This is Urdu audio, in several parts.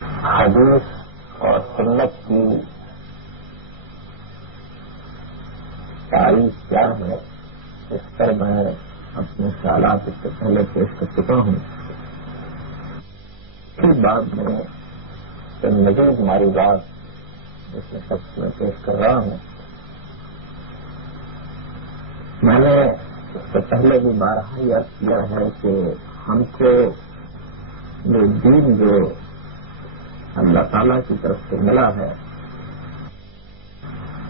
حدیث اور سنت کی تعریف کیا ہے، اس پر میں اپنے خیالات اس سے پہلے پیش کر چکا ہوں. پھر بعد میں مزید ہماری بات اس وقت میں پیش کر رہا ہوں. میں نے اس سے پہلے بھی بارہا یاد کیا ہے کہ ہم کو یہ دین جو اللہ تعالیٰ کی طرف سے ملا ہے،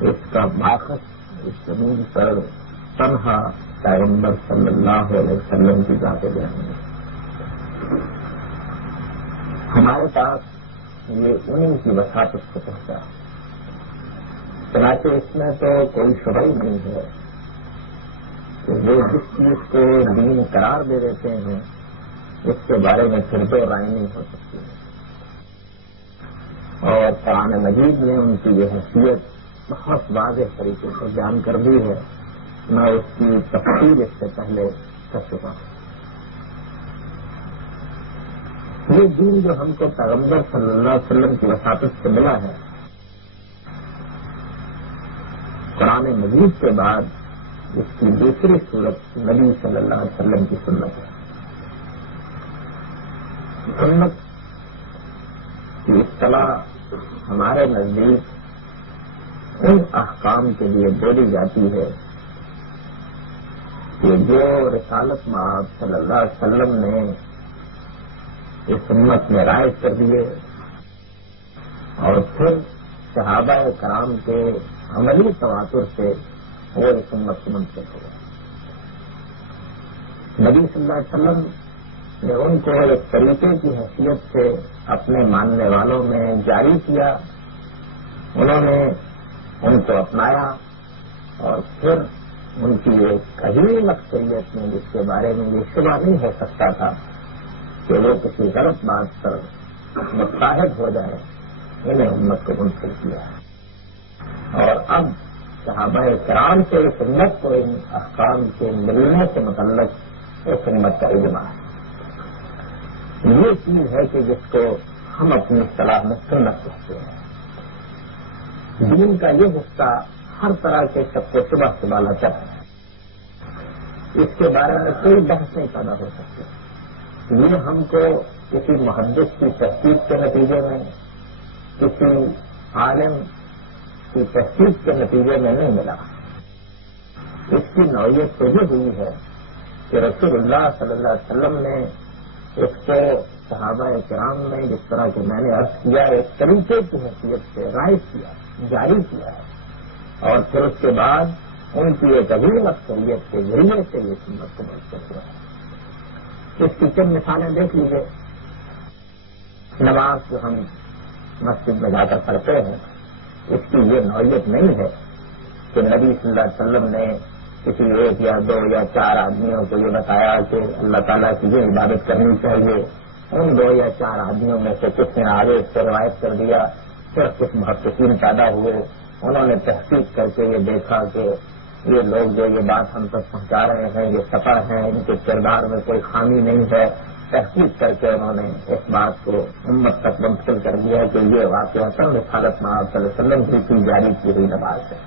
اس کا باخت اس زمین پر تنہا پیغمبر صلی اللہ علیہ وسلم کی ذات بیان ہے. ہمارے پاس یہ انہیں کی وساطت سے پہنچا. چنانچہ اس میں تو کوئی شبہ ہی نہیں ہے کہ وہ جس چیز کو دین قرار دے دیتے ہیں اس کے بارے میں پھر دو رائے نہیں ہو سکتی ہے. اور قرآن مجید نے ان کی یہ حیثیت بہت واضح طریقے سے بیان کر دی ہے. میں اس کی تفصیل اس سے پہلے کر چکا ہوں. یہ دین جو ہم کو پیغمبر صلی اللہ علیہ وسلم کی وساطت سے ملا ہے، قرآن مجید کے بعد اس کی دوسری صورت نبی صلی اللہ علیہ وسلم کی سنت ہے. سنت کی اصطلاح ہمارے نزدیک ان احکام کے لیے بولی جاتی ہے کہ جو رسالت مآب صلی اللہ علیہ وسلم نے اس امت میں رائج کر دیے اور پھر صحابہ کرام کے عملی تواتر سے وہ اس امت کو منتقل ہو گئے. نبی صلی اللہ علیہ وسلم نے ان کو ایک طریقے کی حیثیت سے اپنے ماننے والوں میں جاری کیا. انہوں نے ان کو اپنایا اور پھر ان کی ایک عظیم اکثریت میں جس کے بارے میں یہ شبہ نہیں ہو سکتا تھا کہ وہ کسی غلط بات پر متحد ہو جائے، انہیں امت کو منتقل کیا. اور اب صحابہ کرام سے اس امت کو ان احکام کے ملنے سے متعلق اس امت کا اجماع ہے. یہ چیز ہے کہ جس کو ہم اپنی اصطلاح میں سنت کہتے ہیں. دین کا یہ حصہ ہر طرح کے شک و شبہ سے بالا تر ہے. اس کے بارے میں کوئی بحث نہیں پیدا ہو سکتی. یہ ہم کو کسی محدث کی تحقیق کے نتیجے میں، کسی عالم کی تحقیق کے نتیجے میں نہیں ملا. اس کی نوعیت تو یہ ہوئی ہے کہ رسول اللہ صلی اللہ علیہ وسلم نے اس کو صحابہ کرام میں جس طرح کہ میں نے عرض کیا ایک طریقے کی حیثیت سے رائج کیا، جاری کیا ہے، اور پھر اس کے بعد ان کی ایک عظیم اکثریت کے ذریعے سے یہ سنت کو منتقل ہوا ہے. اس کی چند مثالیں دیکھ لیجیے. نماز جو ہم مسجد میں جا کر پڑھتے ہیں، اس کی یہ نوعیت نہیں ہے کہ نبی صلی اللہ علیہ وسلم نے کسی ایک یا دو یا چار آدمیوں کو یہ بتایا کہ اللہ تعالیٰ کی یہ عبادت کرنی چاہیے. ان دو یا چار آدمیوں میں سے کچھ نے آگے اس کو روایت کر دیا. پھر کچھ محققین پیدا ہوئے، انہوں نے تحقیق کر کے یہ دیکھا کہ یہ لوگ جو یہ بات ہم تک پہنچا رہے ہیں یہ سفر ہیں، ان کے کردار میں کوئی خامی نہیں ہے. تحقیق کر کے انہوں نے اس بات کو امت تک منتقل کر دیا کہ یہ واقعہ رسالت مآب صلی اللہ علیہ وسلم کی جاری کی ہوئی نماز ہے.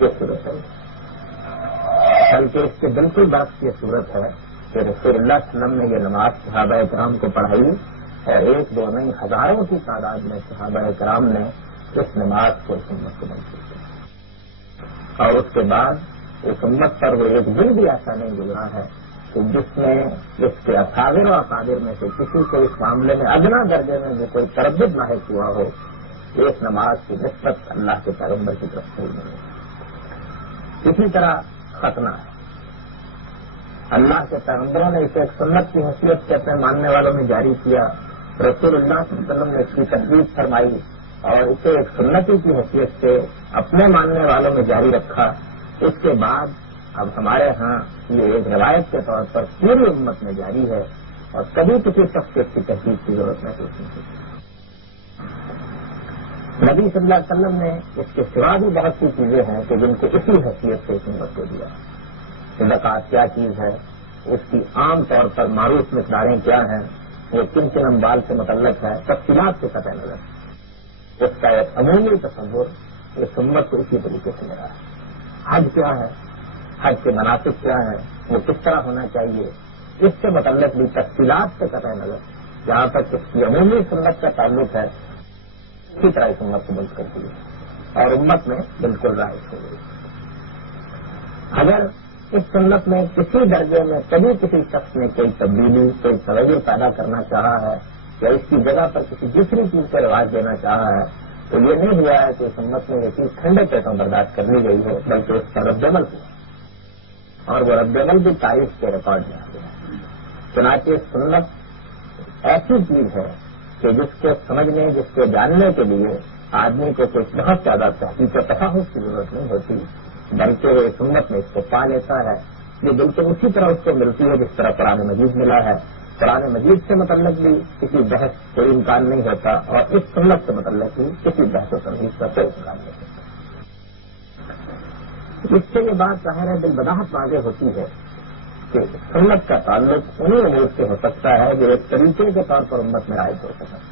یہ صورت ہے. بلکہ اس کے بالکل بات یہ صورت ہے کہ رسول اللہ صلی اللہ علیہ وسلم نے یہ نماز صحابہ کرام کو پڑھائی اور ایک دو نہیں ہزاروں کی تعداد میں صحابہ کرام نے اس نماز کو امت کو منتقل کیا. اور اس کے بعد اس امت پر وہ ایک دن بھی ایسا نہیں گزرا ہے کہ جس میں اس کے اکابر و اکابر میں سے کسی کو اس معاملے میں ادنا درجے میں بھی کوئی تردد لاحق ہوا ہو کہ اس نماز کی نسبت اللہ کے پیغمبر کی طرف سے نہیں ہے. اسی طرح ختنہ ہے. اللہ کے پیغمبروں نے اسے ایک سنت کی حیثیت سے اپنے ماننے والوں میں جاری کیا. رسول اللہ صلی اللہ علیہ وسلم نے اس کی تجویز فرمائی اور اسے ایک سنتی کی حیثیت سے اپنے ماننے والوں میں جاری رکھا. اس کے بعد اب ہمارے ہاں یہ ایک روایت کے طور پر پوری امت میں جاری ہے اور کبھی کسی شخص کی تحقیق کی ضرورت محسوس نہیں ہوتی. نبی صلی اللہ علیہ وسلم نے اس کے سوا بھی بہت سی چیزیں ہیں کہ جن کو اسی حیثیت سے اس امت کو دیا. زکوٰۃ کیا چیز ہے، اس کی عام طور پر معروف مقداریں کیا ہیں، یہ کن کن اموال سے متعلق ہے، تفصیلات سے قطع نظر اس کا ایک عمومی تصور یہ سنت کو اسی طریقے سے ملا ہے۔ حج کیا ہے، حج کے مناسب کیا ہے، وہ کس طرح ہونا چاہیے، اس سے متعلق بھی تفصیلات سے قطع نظر جہاں تک اس کی عمومی سنت کا تعلق ہے اسی طرح اس امت کو بند کر دی اور امت میں بالکل رائج ہو گئی۔ اگر اس سنت میں کسی درجے میں کبھی کسی شخص نے کوئی تبدیلی، کوئی تغیر پیدا کرنا چاہا ہے یا اس کی جگہ پر کسی دوسری چیز کا رواج دینا چاہا ہے تو یہ نہیں ہوا ہے کہ اس امت میں یہ چیز ٹھنڈے پیٹوں برداشت کر لی گئی ہے، بلکہ اس کا رد عمل ہوا اور وہ رد عمل بھی تاریخ کے ریکارڈ میں آ گیا۔ چنانچہ سنت ایسی چیز ہے کہ جس کو سمجھنے، جس کو جاننے کے لیے آدمی کو کچھ بہت زیادہ تحقیق و تفحص کی ضرورت نہیں ہوتی، بلکہ وہ سنت میں اس کو پا لیتا ہے۔ یہ بالکل اسی طرح اس کو ملتی ہے جس طرح قرآن مجید ملا ہے۔ قرآن مجید سے متعلق بھی کسی بحث کوئی امکان نہیں ہوتا اور اس سنت سے متعلق بھی کسی بحث و تنقید کا کوئی امکان نہیں ہوتا۔ اس سے یہ بات ظاہر ہے بالبداہت واضح ہوتی ہے کہ سنت کا تعلق انہیں امور سے ہو سکتا ہے جو ایک طریقے کے طور پر امت میں رائج ہو سکتا ہے۔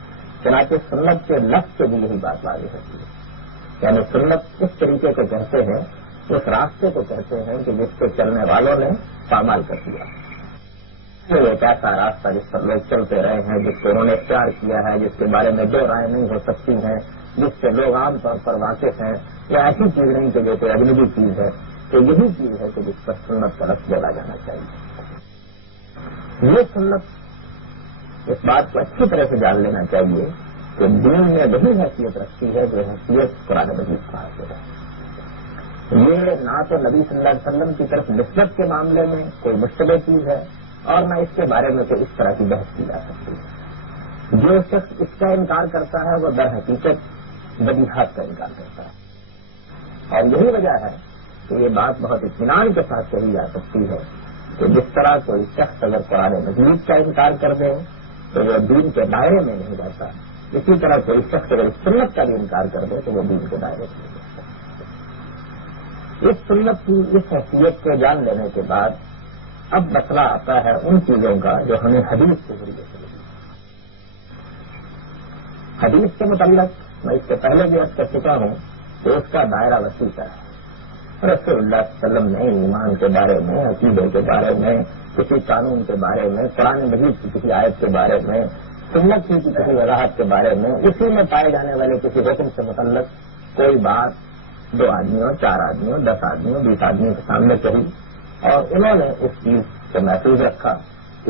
چنانچہ سنت کے لفظ سے بھی یہی بات واضح ہوتی ہے، یعنی سنت اس طریقے کو کہتے ہیں، اس راستے کو کہتے ہیں کہ جس کے چلنے والوں نے پامال کر دیا۔ یہ ایک ایسا راستہ جس پر لوگ چلتے رہے ہیں، جس کو انہوں نے اختیار کیا ہے، جس کے بارے میں دو رائے نہیں ہو سکتی ہیں، جس سے لوگ عام طور پر واقف ہیں، یا ایسی چیز نہیں کہ جو کوئی اجنبی چیز ہے، تو یہی چیز ہے کہ جس پر سنت کا لفظ بولا جانا چاہیے۔ یہ سنت اس بات کو اچھی طرح سے جان لینا چاہیے کہ دین میں وہی حیثیت رکھتی ہے جو حیثیت قرآن مجید کا حاصل ہے۔ یہ نہ تو نبی صلی اللہ علیہ وسلم کی طرف نسبت کے معاملے میں کوئی مشتبہ چیز ہے اور نہ اس کے بارے میں کوئی اس طرح کی بحث کی جا سکتی ہے۔ جو شخص اس کا انکار کرتا ہے وہ در حقیقت بدیہات کا انکار کرتا ہے، اور یہی وجہ ہے کہ یہ بات بہت اطمینان کے ساتھ کہی جا سکتی ہے کہ جس طرح کوئی شخص اگر قرآن مجید کا انکار کر دے تو وہ دین کے دائرے میں نہیں رہتا، اسی طرح کوئی شخص اگر سنت کا بھی انکار کر دے تو وہ دین کے دائرے میں نہیں رہتا۔ اس سنت کی اس حیثیت کو جان لینے کے بعد اب مسئلہ آتا ہے ان چیزوں کا جو ہمیں حدیث کے ذریعے سے ملی۔ حدیث کے متعلق میں اس سے پہلے بھی عرض کر چکا ہوں کہ اس کا دائرہ وسیع ہے۔ رسول اللہ صلی اللہ علیہ وسلم نے ایمان کے بارے میں، عقیدے کے بارے میں، کسی قانون کے بارے میں، قرآن مجید کی کسی آیت کے بارے میں، سنت کی کسی وضاحت کے بارے میں، اسی میں پائے جانے والے کسی حکم سے متعلق کوئی بات 2 آدمیوں، 4 آدمیوں، 10 آدمیوں، 20 آدمیوں کے سامنے کہی اور انہوں نے اس چیز کو محفوظ رکھا۔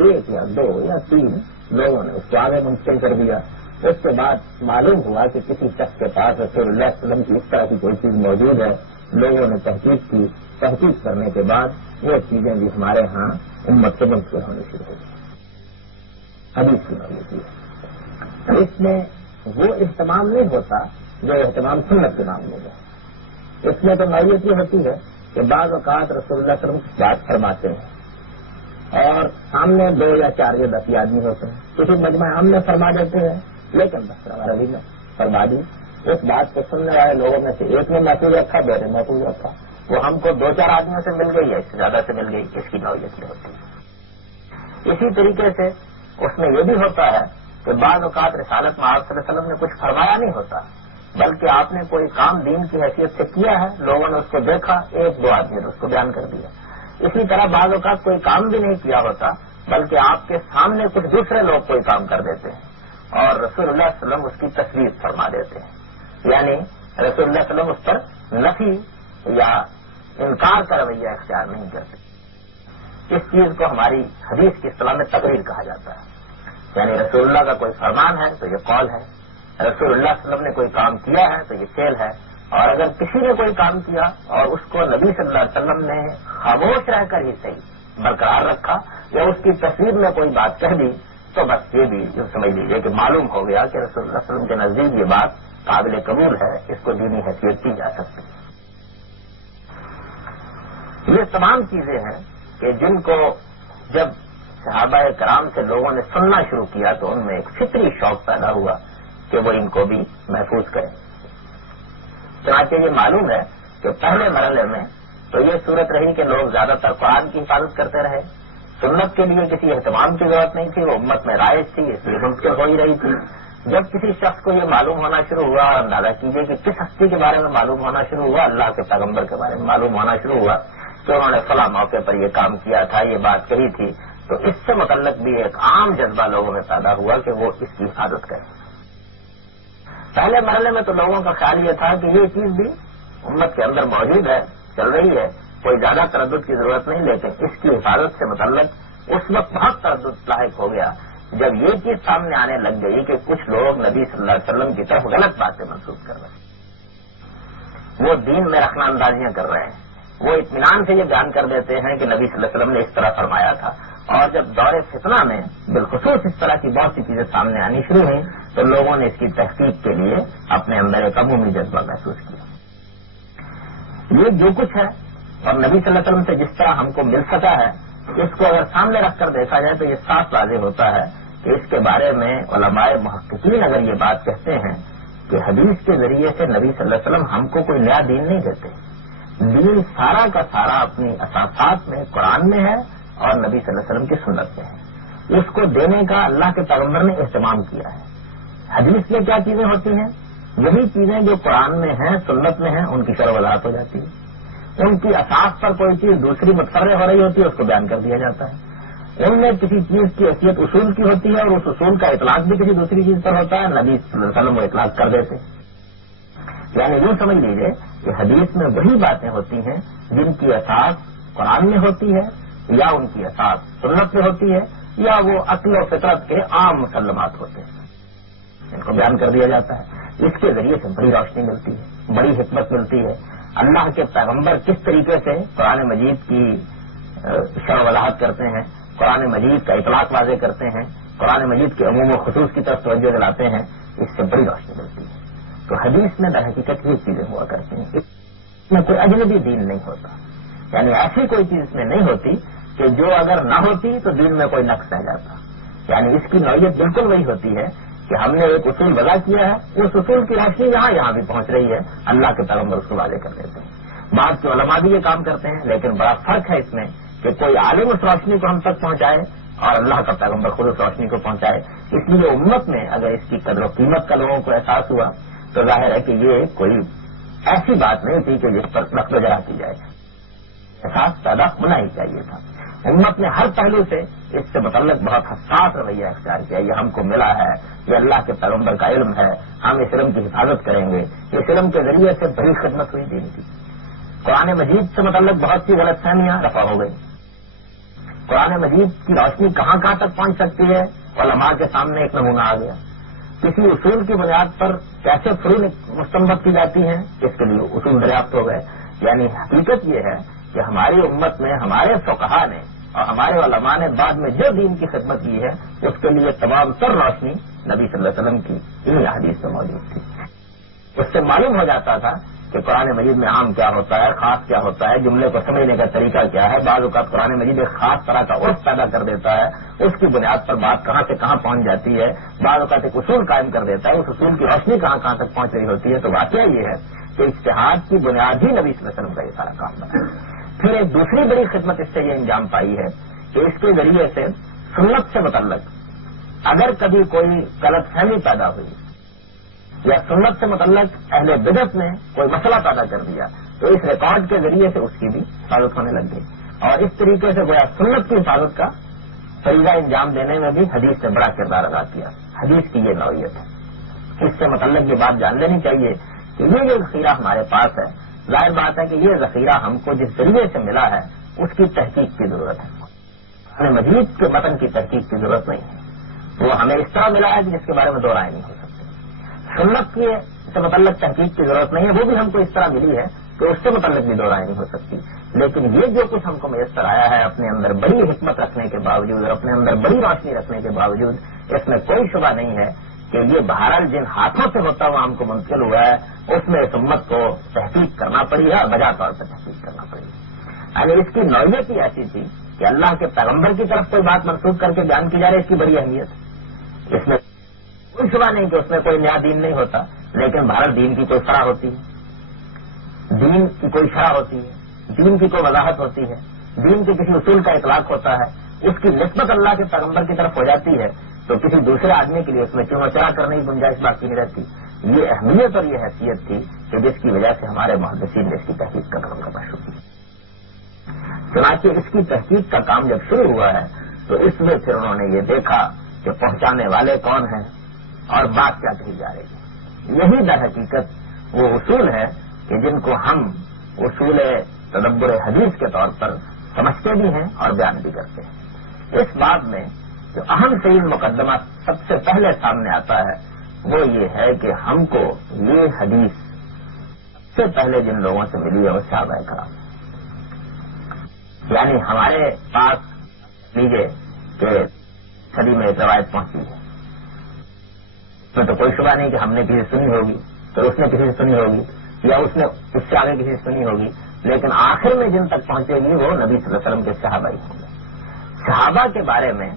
1 یا 2 یا 3 لوگوں نے اس کو آگے منتقل کر دیا۔ اس کے بعد معلوم ہوا کہ کسی شخص کے پاس رسول اللہ صلی اللہ علیہ وسلم کی اس طرح کی کوئی چیز موجود ہے، لوگوں نے تحقیق کی، تحقیق کرنے کے بعد وہ چیزیں بھی ہمارے ہاں امت سے منتقل ہونی شروع ہو گئی۔ حدیث کی نوعیت ہے، اس میں وہ اہتمام نہیں ہوتا جو اہتمام سنت کے معاملے میں ہے۔ اس میں تو نوعیت یہ ہوتی ہے کہ بعض اوقات رسول اللہ صلی اللہ علیہ وسلم بات فرماتے ہیں اور سامنے 2 یا 4 یا 10 آدمی ہوتے ہیں، کسی مجمع عام میں فرما دیتے ہیں، لیکن بس روی میں فرما دی، اس بات کو سننے والے لوگوں میں سے ایک نے محفوظ رکھا، 2 نے محفوظ رکھا، وہ ہم کو 2-4 آدمیوں سے مل گئی یا اس سے زیادہ سے مل گئی، اس کی نوعیت یہ ہوتی ہے۔ اسی طریقے سے اس میں یہ بھی ہوتا ہے کہ بعض اوقات رسالت میں آپ صلی اللہ علیہ وسلم نے کچھ فرمایا نہیں ہوتا، بلکہ آپ نے کوئی کام دین کی حیثیت سے کیا ہے، لوگوں نے اس کو دیکھا، 1-2 آدمی نے اس کو بیان کر دیا۔ اسی طرح بعض اوقات کوئی کام بھی نہیں کیا ہوتا، بلکہ آپ کے سامنے کچھ دوسرے لوگ کوئی کام کر دیتے ہیں اور رسول اللہ صلی اللہ علیہ وسلم اس کی تصویر فرما دیتے ہیں، یعنی رسول اللہ صلی اللہ علیہ وسلم اس پر نفی یا انکار کا رویہ اختیار نہیں کرتے۔ اس چیز کو ہماری حدیث کی اصطلاح میں تقریر کہا جاتا ہے، یعنی رسول اللہ کا کوئی فرمان ہے تو یہ قول ہے، رسول اللہ صلی اللہ علیہ وسلم نے کوئی کام کیا ہے تو یہ فعل ہے، اور اگر کسی نے کوئی کام کیا اور اس کو نبی صلی اللہ علیہ وسلم نے خاموش رہ کر ہی صحیح برقرار رکھا یا اس کی تصویر میں کوئی بات کہہ دی تو بس یہ بھی سمجھ لیجیے کہ معلوم ہو گیا کہ رسول اللہ صلی اللہ علیہ وسلم کے نزدیک یہ بات قابل قبول ہے، اس کو دینی حیثیت دی جا سکتی ہے۔ یہ تمام چیزیں ہیں کہ جن کو جب صحابہ کرام سے لوگوں نے سننا شروع کیا تو ان میں ایک فطری شوق پیدا ہوا کہ وہ ان کو بھی محفوظ کریں۔ چنانچہ یہ معلوم ہے کہ پہلے مرحلے میں تو یہ صورت رہی کہ لوگ زیادہ تر قرآن کی حفاظت کرتے رہے، سنت کے لیے کسی اہتمام کی ضرورت نہیں تھی، وہ امت میں رائج تھی، اس لیے ممکن ہو ہی رہی تھی۔ جب کسی شخص کو یہ معلوم ہونا شروع ہوا، اور اندازہ کیجیے کہ کس ہستی کے بارے میں معلوم ہونا شروع ہوا، اللہ کے پیغمبر کے بارے میں معلوم ہونا شروع ہوا کہ انہوں نے فلاں موقع پر یہ کام کیا تھا، یہ بات کہی تھی، تو اس سے متعلق بھی ایک عام جذبہ لوگوں میں پیدا ہوا کہ وہ اس کی حفاظت کریں۔ پہلے مرحلے میں تو لوگوں کا خیال یہ تھا کہ یہ چیز بھی امت کے اندر موجود ہے، چل رہی ہے، کوئی زیادہ تردد کی ضرورت نہیں، لیکن اس کی حفاظت سے متعلق اس وقت بہت تردد لاحق ہو گیا جب یہ چیز سامنے آنے لگ گئی کہ کچھ لوگ نبی صلی اللہ علیہ وسلم کی طرف غلط باتیں منسوخ کر رہے ہیں، وہ دین میں رخنہ اندازیاں کر رہے ہیں، وہ اطمینان سے یہ بیان کر دیتے ہیں کہ نبی صلی اللہ علیہ وسلم نے اس طرح فرمایا تھا، اور جب دور فتنہ میں بالخصوص اس طرح کی بہت سی چیزیں سامنے آنی شروع ہوئیں تو لوگوں نے اس کی تحقیق کے لیے اپنے اندر ایک عمومی جذبہ محسوس کیا۔ یہ جو کچھ ہے اور نبی صلی اللہ علیہ وسلم سے جس طرح ہم کو مل سکا ہے، اس کو اگر سامنے رکھ کر دیکھا جائے تو یہ صاف واضح ہوتا ہے کہ اس کے بارے میں علماء محققین اگر یہ بات کہتے ہیں کہ حدیث کے ذریعے سے نبی صلی اللہ علیہ وسلم ہم کو کوئی نیا دین نہیں دیتے، دین سارا کا سارا اپنی اساسات میں قرآن میں ہے اور نبی صلی اللہ علیہ وسلم کی سنت میں ہے، اس کو دینے کا اللہ کے پیغمبر نے اہتمام کیا ہے۔ حدیث میں کیا چیزیں ہوتی ہیں؟ وہی چیزیں جو قرآن میں ہیں، سنت میں ہیں، ان کی شرح وضاحت ہو جاتی ہے۔ ان کی اساس پر کوئی چیز دوسری متفرع ہو رہی ہوتی ہے، اس کو بیان کر دیا جاتا ہے۔ ان میں کسی چیز کی حیثیت اصول کی ہوتی ہے اور اس اصول کا اطلاق بھی کسی دوسری چیز پر ہوتا ہے، نبی صلی اللہ علیہ وسلم وہ اطلاق کر دیتے ہیں۔ یعنی یوں سمجھ لیجیے کہ حدیث میں وہی باتیں ہوتی ہیں جن کی اساس قرآن میں ہوتی ہے یا ان کی اساس سنت میں ہوتی ہے یا وہ عقل و فطرت کے عام مسلمات ہوتے ہیں، ان کو بیان کر دیا جاتا ہے۔ اس کے ذریعے سے بڑی روشنی ملتی ہے، بڑی حکمت ملتی ہے۔ اللہ کے پیغمبر کس طریقے سے قرآن مجید کی شرح وضاحت کرتے ہیں، قرآن مجید کا اطلاق واضح کرتے ہیں، قرآن مجید کے عموم و خصوص کی طرف توجہ دلاتے ہیں، اس سے بڑی روشنی ملتی ہے۔ تو حدیث میں در حقیقت یہ چیزیں ہوا کرتی ہیں، اس میں کوئی اجنبی دین نہیں ہوتا، یعنی ایسی کوئی چیز اس میں نہیں ہوتی کہ جو اگر نہ ہوتی تو دین میں کوئی نقص رہ جاتا۔ یعنی اس کی نوعیت بالکل وہی ہوتی ہے کہ ہم نے ایک اصول وضع کیا ہے، اس اصول کی روشنی یہاں بھی پہنچ رہی ہے، اللہ کے پیغمبر اس کو واضح کر دیتے ہیں۔ بعض کے علماء بھی یہ کام کرتے ہیں، لیکن بڑا فرق ہے اس میں کہ کوئی عالم اس روشنی کو ہم تک پہنچائے اور اللہ کا پیغمبر خود اس روشنی کو پہنچائے۔ اس لیے امت میں اگر اس کی قدر و قیمت کا لوگوں کو احساس ہوا تو ظاہر ہے کہ یہ کوئی ایسی بات نہیں تھی کہ جس پر نقد و جرا کی جائے، احساس پیدا ہونا ہی چاہیے تھا۔ امت نے ہر پہلو سے اس سے متعلق بہت حساس رویہ اختیار کیا، یہ ہم کو ملا ہے، یہ اللہ کے پیغمبر کا علم ہے، ہم اس علم کی حفاظت کریں گے۔ اس علم کے ذریعے سے بڑی خدمت ہوئی دین کی۔ قرآن مجید سے متعلق بہت سی غلط فہمیاں رفع ہو گئی۔ قرآن مجید کی روشنی کہاں تک پہنچ سکتی ہے، علماء کے سامنے ایک نمونہ آ گیا۔ کسی اصول کی بنیاد پر کیسے فروع مستنبط کی جاتی ہیں، اس کے لیے اصول دریافت ہو گئے۔ یعنی حقیقت یہ ہے کہ ہماری امت میں ہمارے فقہاء نے اور ہمارے علماء نے بعد میں جو دین کی خدمت کی ہے اس کے لیے تمام تر روشنی نبی صلی اللہ علیہ وسلم کی انہی حدیث میں موجود تھی۔ اس سے معلوم ہو جاتا تھا کہ قرآن مجید میں عام کیا ہوتا ہے، خاص کیا ہوتا ہے، جملے کو سمجھنے کا طریقہ کیا ہے۔ بعض اوقات قرآن مجید ایک خاص طرح کا عرف پیدا کر دیتا ہے، اس کی بنیاد پر بات کہاں سے کہاں پہنچ جاتی ہے۔ بعض اوقات ایک اصول قائم کر دیتا ہے، اس اصول کی روشنی کہاں تک پہنچ رہی ہوتی ہے۔ تو واقعہ یہ ہے کہ اجتہاد کی بنیاد ہی نبی صلی اللہ علیہ وسلم کا یہ سارا کام بنا۔ پھر ایک دوسری بڑی خدمت اس سے یہ انجام پائی ہے کہ اس کے ذریعے سے سنت سے متعلق اگر کبھی کوئی غلط فہمی پیدا ہوئی یا سنت سے متعلق اہل بدعت نے کوئی مسئلہ پیدا کر دیا تو اس ریکارڈ کے ذریعے سے اس کی بھی حفاظت ہونے لگ گئی، اور اس طریقے سے گویا سنت کی حفاظت کا فریضہ انجام دینے میں بھی حدیث نے بڑا کردار ادا کیا۔ حدیث کی یہ نوعیت ہے، اس سے متعلق یہ بات جان لینی چاہیے کہ یہ جو ذخیرہ ہمارے پاس ہے، ظاہر بات ہے کہ یہ ذخیرہ ہم کو جس ذریعے سے ملا ہے اس کی تحقیق کی ضرورت ہے، ہمیں مجید کے متن کی تحقیق کی ضرورت نہیں ہے۔ وہ ہمیں اس طرح ملا ہے کہ جس کے بارے میں دو رائے نہیں ہو سکتی۔ سنت کی سے متعلق تحقیق کی ضرورت نہیں ہے، وہ بھی ہم کو اس طرح ملی ہے کہ اس سے متعلق بھی دو رائے نہیں ہو سکتی۔ لیکن یہ جو کچھ ہم کو میسر آیا ہے اپنے اندر بڑی حکمت رکھنے کے باوجود اور اپنے اندر بڑی روشنی رکھنے کے باوجود، اس میں کوئی شبہ نہیں ہے کہ یہ بہرحال جن ہاتھوں سے ہوتا ہوا ہم کو منتقل ہوا ہے اس میں اس امت کو تحقیق کرنا پڑی ہے اور بجا طور پر تحقیق کرنا پڑی ہے۔ یعنی اس کی نوعیت ہی ایسی تھی کہ اللہ کے پیغمبر کی طرف کوئی بات منسوخ کر کے بیان کی جا رہی ہے، اس کی بڑی اہمیت۔ اس میں کوئی شبہ نہیں کہ اس میں کوئی نیا دین نہیں ہوتا، لیکن بھارت دین کی کوئی شرح ہوتی ہے، دین کی کوئی شرح ہوتی ہے، دین کی کوئی وضاحت ہوتی ہے، دین کے کسی اصول کا اطلاق ہوتا ہے، اس کی نسبت اللہ کے پیغمبر کی طرف ہو جاتی ہے تو کسی دوسرے آدمی کے لیے اس میں چوڑ چڑھا کرنے کی گنجائش باقی نہیں رہتی. یہ اہمیت اور یہ حیثیت تھی کہ جس کی وجہ سے ہمارے محدثین نے اس کی تحقیق کا کام کرنا شروع کیا. چنانچہ اس کی تحقیق کا کام جب شروع ہوا ہے تو اس میں پھر انہوں نے یہ دیکھا کہ پہنچانے والے کون ہیں اور بات کیا کہی جا رہی ہے. یہی در حقیقت وہ اصول ہے کہ جن کو ہم اصول تدبر حدیث کے طور پر سمجھتے بھی ہیں اور بیان بھی کرتے ہیں. اس بات میں جو اہم ترین مقدمہ سب سے پہلے سامنے آتا ہے وہ یہ ہے کہ ہم کو یہ حدیث سب سے پہلے جن لوگوں سے ملی ہے وہ صحابہ کرام. یعنی ہمارے پاس لیجیے کہ صدی میں ایک روایت پہنچی ہے. اس میں تو کوئی شبہ نہیں کہ ہم نے کسی سے سنی ہوگی تو اس نے کسی سے سنی ہوگی یا اس نے اس سے آگے کسی سے سنی ہوگی، لیکن آخر میں جن تک پہنچے گی وہ نبی صلی اللہ علیہ وسلم کے صحابہ ہی ہوں گے. صحابہ کے بارے میں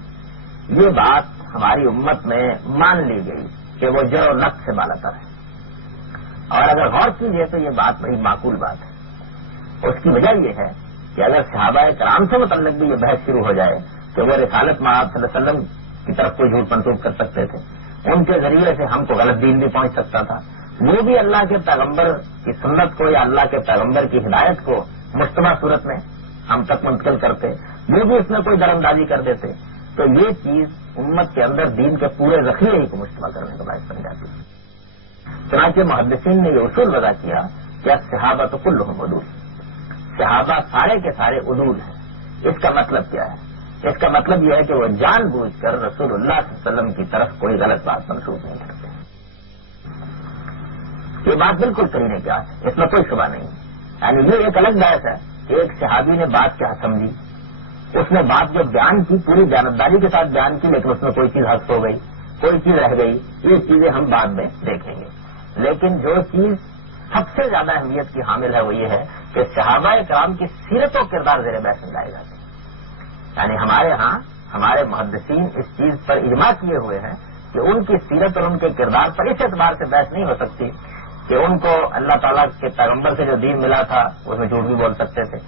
یہ بات ہماری امت میں مان لی گئی کہ وہ جڑ و نقص سے بالاتر ہے، اور اگر غور کیجیے تو یہ بات بڑی معقول بات ہے. اس کی وجہ یہ ہے کہ اگر صحابہ کرام سے متعلق بھی یہ بحث شروع ہو جائے کہ وہ رسالت مآب صلی اللہ علیہ وسلم کی طرف کوئی جھوٹ منسوخ کر سکتے تھے، ان کے ذریعے سے ہم کو غلط دین بھی پہنچ سکتا تھا، وہ بھی اللہ کے پیغمبر کی سنت کو یا اللہ کے پیغمبر کی ہدایت کو مشتبہ صورت میں ہم تک منتقل کرتے، وہ بھی اس میں کوئی درمدازی کر دیتے، تو یہ چیز امت کے اندر دین کے پورے ذخیرے ہی کو مشتبہ کرنے کا باعث بن جاتی ہے. چنانچہ محدثین نے یہ اصول وضع کیا کہ صحابہ تو کلہم عدول، صحابہ سارے کے سارے عدول ہیں. اس کا مطلب کیا ہے؟ اس کا مطلب یہ ہے کہ وہ جان بوجھ کر رسول اللہ صلی اللہ علیہ وسلم کی طرف کوئی غلط بات منسوخ نہیں کرتے. یہ بات بالکل صحیح نہیں کیا ہے، اس میں کوئی شبہ نہیں. یعنی یہ ایک الگ بحث ہے کہ ایک صحابی نے بات کیا سمجھی، اس نے بات جو بیان کی پوری دیانتداری کے ساتھ بیان کی، لیکن اس میں کوئی چیز حذف ہو گئی، کوئی چیز رہ گئی، یہ چیزیں ہم بعد میں دیکھیں گے. لیکن جو چیز سب سے زیادہ اہمیت کی حامل ہے وہ یہ ہے کہ صحابہ کرام کی سیرت و کردار زیر بحث میں لائے جاتے ہیں. یعنی ہمارے ہاں ہمارے محدثین اس چیز پر اجماع کیے ہوئے ہیں کہ ان کی سیرت اور ان کے کردار پر اس اعتبار سے بحث نہیں ہو سکتی کہ ان کو اللہ تعالیٰ کے پیغمبر سے جو دین ملا تھا اس میں جھوٹ بھی بول سکتے تھے،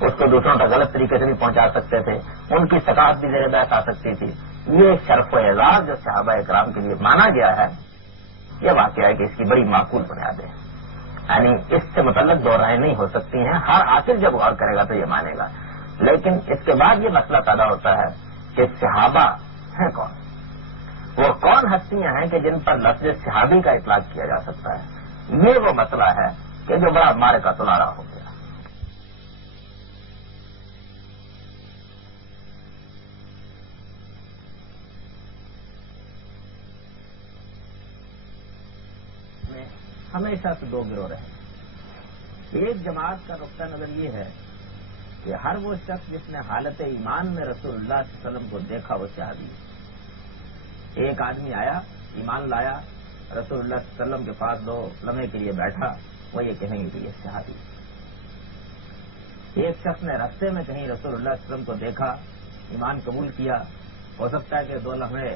اس کو دوسروں تک غلط طریقے سے بھی پہنچا سکتے تھے، ان کی ثقافت بھی زیر بحث آ سکتی تھی. یہ شرف و اعزاز جو صحابہ اکرام کے لیے مانا گیا ہے یہ واقعہ ہے کہ اس کی بڑی معقول بنیادیں ہیں. یعنی اس سے متعلق دو رائے نہیں ہو سکتی ہیں. ہر عاقل جب غور کرے گا تو یہ مانے گا. لیکن اس کے بعد یہ مسئلہ پیدا ہوتا ہے کہ صحابہ ہیں کون؟ وہ کون ہستیاں ہیں کہ جن پر لفظ صحابی کا اطلاق کیا جا سکتا ہے؟ یہ وہ مسئلہ ہے کہ جو بڑا مارے کا تلارا ہو گیا. ہمیشہ سے دو گروہ رہے. ایک جماعت کا نقطہ نظر یہ ہے کہ ہر وہ شخص جس نے حالت ایمان میں رسول اللہ صلی اللہ علیہ وسلم کو دیکھا وہ صحابی ہے. ایک آدمی آیا، ایمان لایا، رسول اللہ صلی اللہ علیہ وسلم کے پاس 2 لمحے کے لیے بیٹھا، وہ یہ کہیں گے کہ یہ صحابی ہے. ایک شخص نے رستے میں کہیں رسول اللہ صلی اللہ علیہ وسلم کو دیکھا، ایمان قبول کیا، ہو سکتا ہے کہ 2 لمحے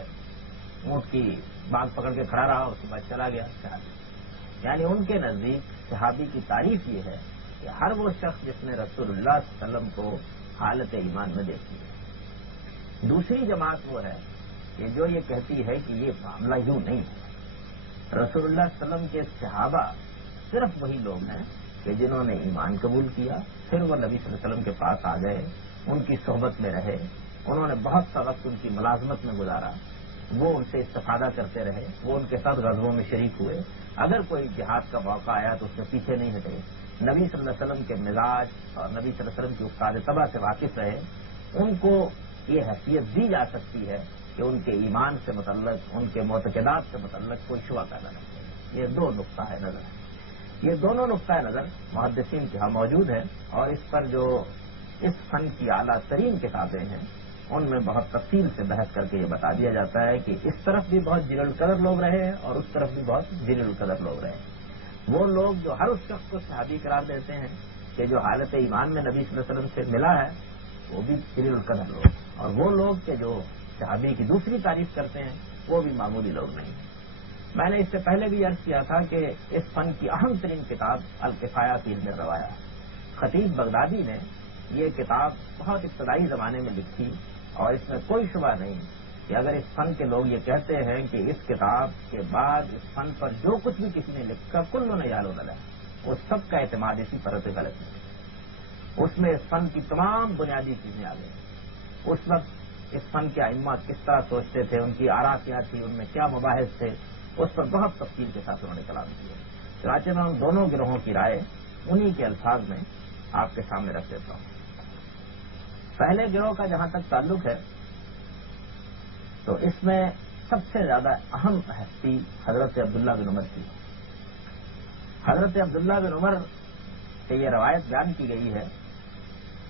اونٹ کی باغ پکڑ کے کھڑا رہا، اس کے بعد چلا گیا، صحابی. یعنی ان کے نزدیک صحابی کی تعریف یہ ہے کہ ہر وہ شخص جس نے رسول اللہ صلی اللہ علیہ وسلم کو حالت ایمان میں دیکھی ہے. دوسری جماعت وہ ہے کہ جو یہ کہتی ہے کہ یہ معاملہ یوں نہیں ہے. رسول اللہ صلی اللہ علیہ وسلم کے صحابہ صرف وہی لوگ ہیں کہ جنہوں نے ایمان قبول کیا، پھر وہ نبی صلی اللہ علیہ وسلم کے پاس آ گئے، ان کی صحبت میں رہے، انہوں نے بہت سا وقت ان کی ملازمت میں گزارا، وہ ان سے استفادہ کرتے رہے، وہ ان کے ساتھ غزووں میں شریک ہوئے. اگر کوئی جہاد کا موقع آیا تو اس سے پیچھے نہیں ہٹے، نبی صلی اللہ علیہ وسلم کے مزاج اور نبی صلی اللہ علیہ وسلم کی استاد طبع سے واقف رہے. ان کو یہ حیثیت دی جا سکتی ہے کہ ان کے ایمان سے متعلق، ان کے معتقدات سے متعلق کوئی شبہ پیدا نہ کرے. یہ 2 نقطہ ہے نظر. یہ دونوں نقطہ نظر محدثین کے ہاں موجود ہے، اور اس پر جو اس فن کی اعلیٰ ترین کتابیں ہیں ان میں بہت تفصیل سے بحث کر کے یہ بتا دیا جاتا ہے کہ اس طرف بھی بہت جلیل القدر لوگ رہے ہیں اور اس طرف بھی بہت جلیل القدر لوگ رہے ہیں. وہ لوگ جو ہر اس شخص کو صحابی قرار دیتے ہیں کہ جو حالت ایمان میں نبی صلی اللہ علیہ وسلم سے ملا ہے وہ بھی جلیل القدر لوگ، اور وہ لوگ کہ جو صحابی کی دوسری تعریف کرتے ہیں وہ بھی معمولی لوگ نہیں ہیں. میں نے اس سے پہلے بھی عرض کیا تھا کہ اس فن کی اہم ترین کتاب الکفایہ فی علم الروایا، خطیب بغدادی نے یہ کتاب بہت ابتدائی زمانے میں لکھی، اور اس میں کوئی شبہ نہیں کہ اگر اس فن کے لوگ یہ کہتے ہیں کہ اس کتاب کے بعد اس فن پر جو کچھ بھی کسی نے لکھا کل نے یالو لگا، وہ سب کا اعتماد اسی پر غلط ہے۔ اس میں اس فن کی تمام بنیادی چیزیں آ گئی۔ اس وقت اس فن کے ائمہ کس طرح سوچتے تھے، ان کی آرا کیا تھی، ان میں کیا مباحث تھے، اس پر بہت تفصیل کے ساتھ انہوں نے کلام کیا۔ چنانچہ میں ان دونوں گروہوں کی رائے انہی کے الفاظ میں آپ کے سامنے رکھ دیتا ہوں۔ پہلے گروہ کا جہاں تک تعلق ہے تو اس میں سب سے زیادہ اہم ہستی حضرت عبداللہ بن عمر کی۔ حضرت عبداللہ بن عمر سے یہ روایت بیان کی گئی ہے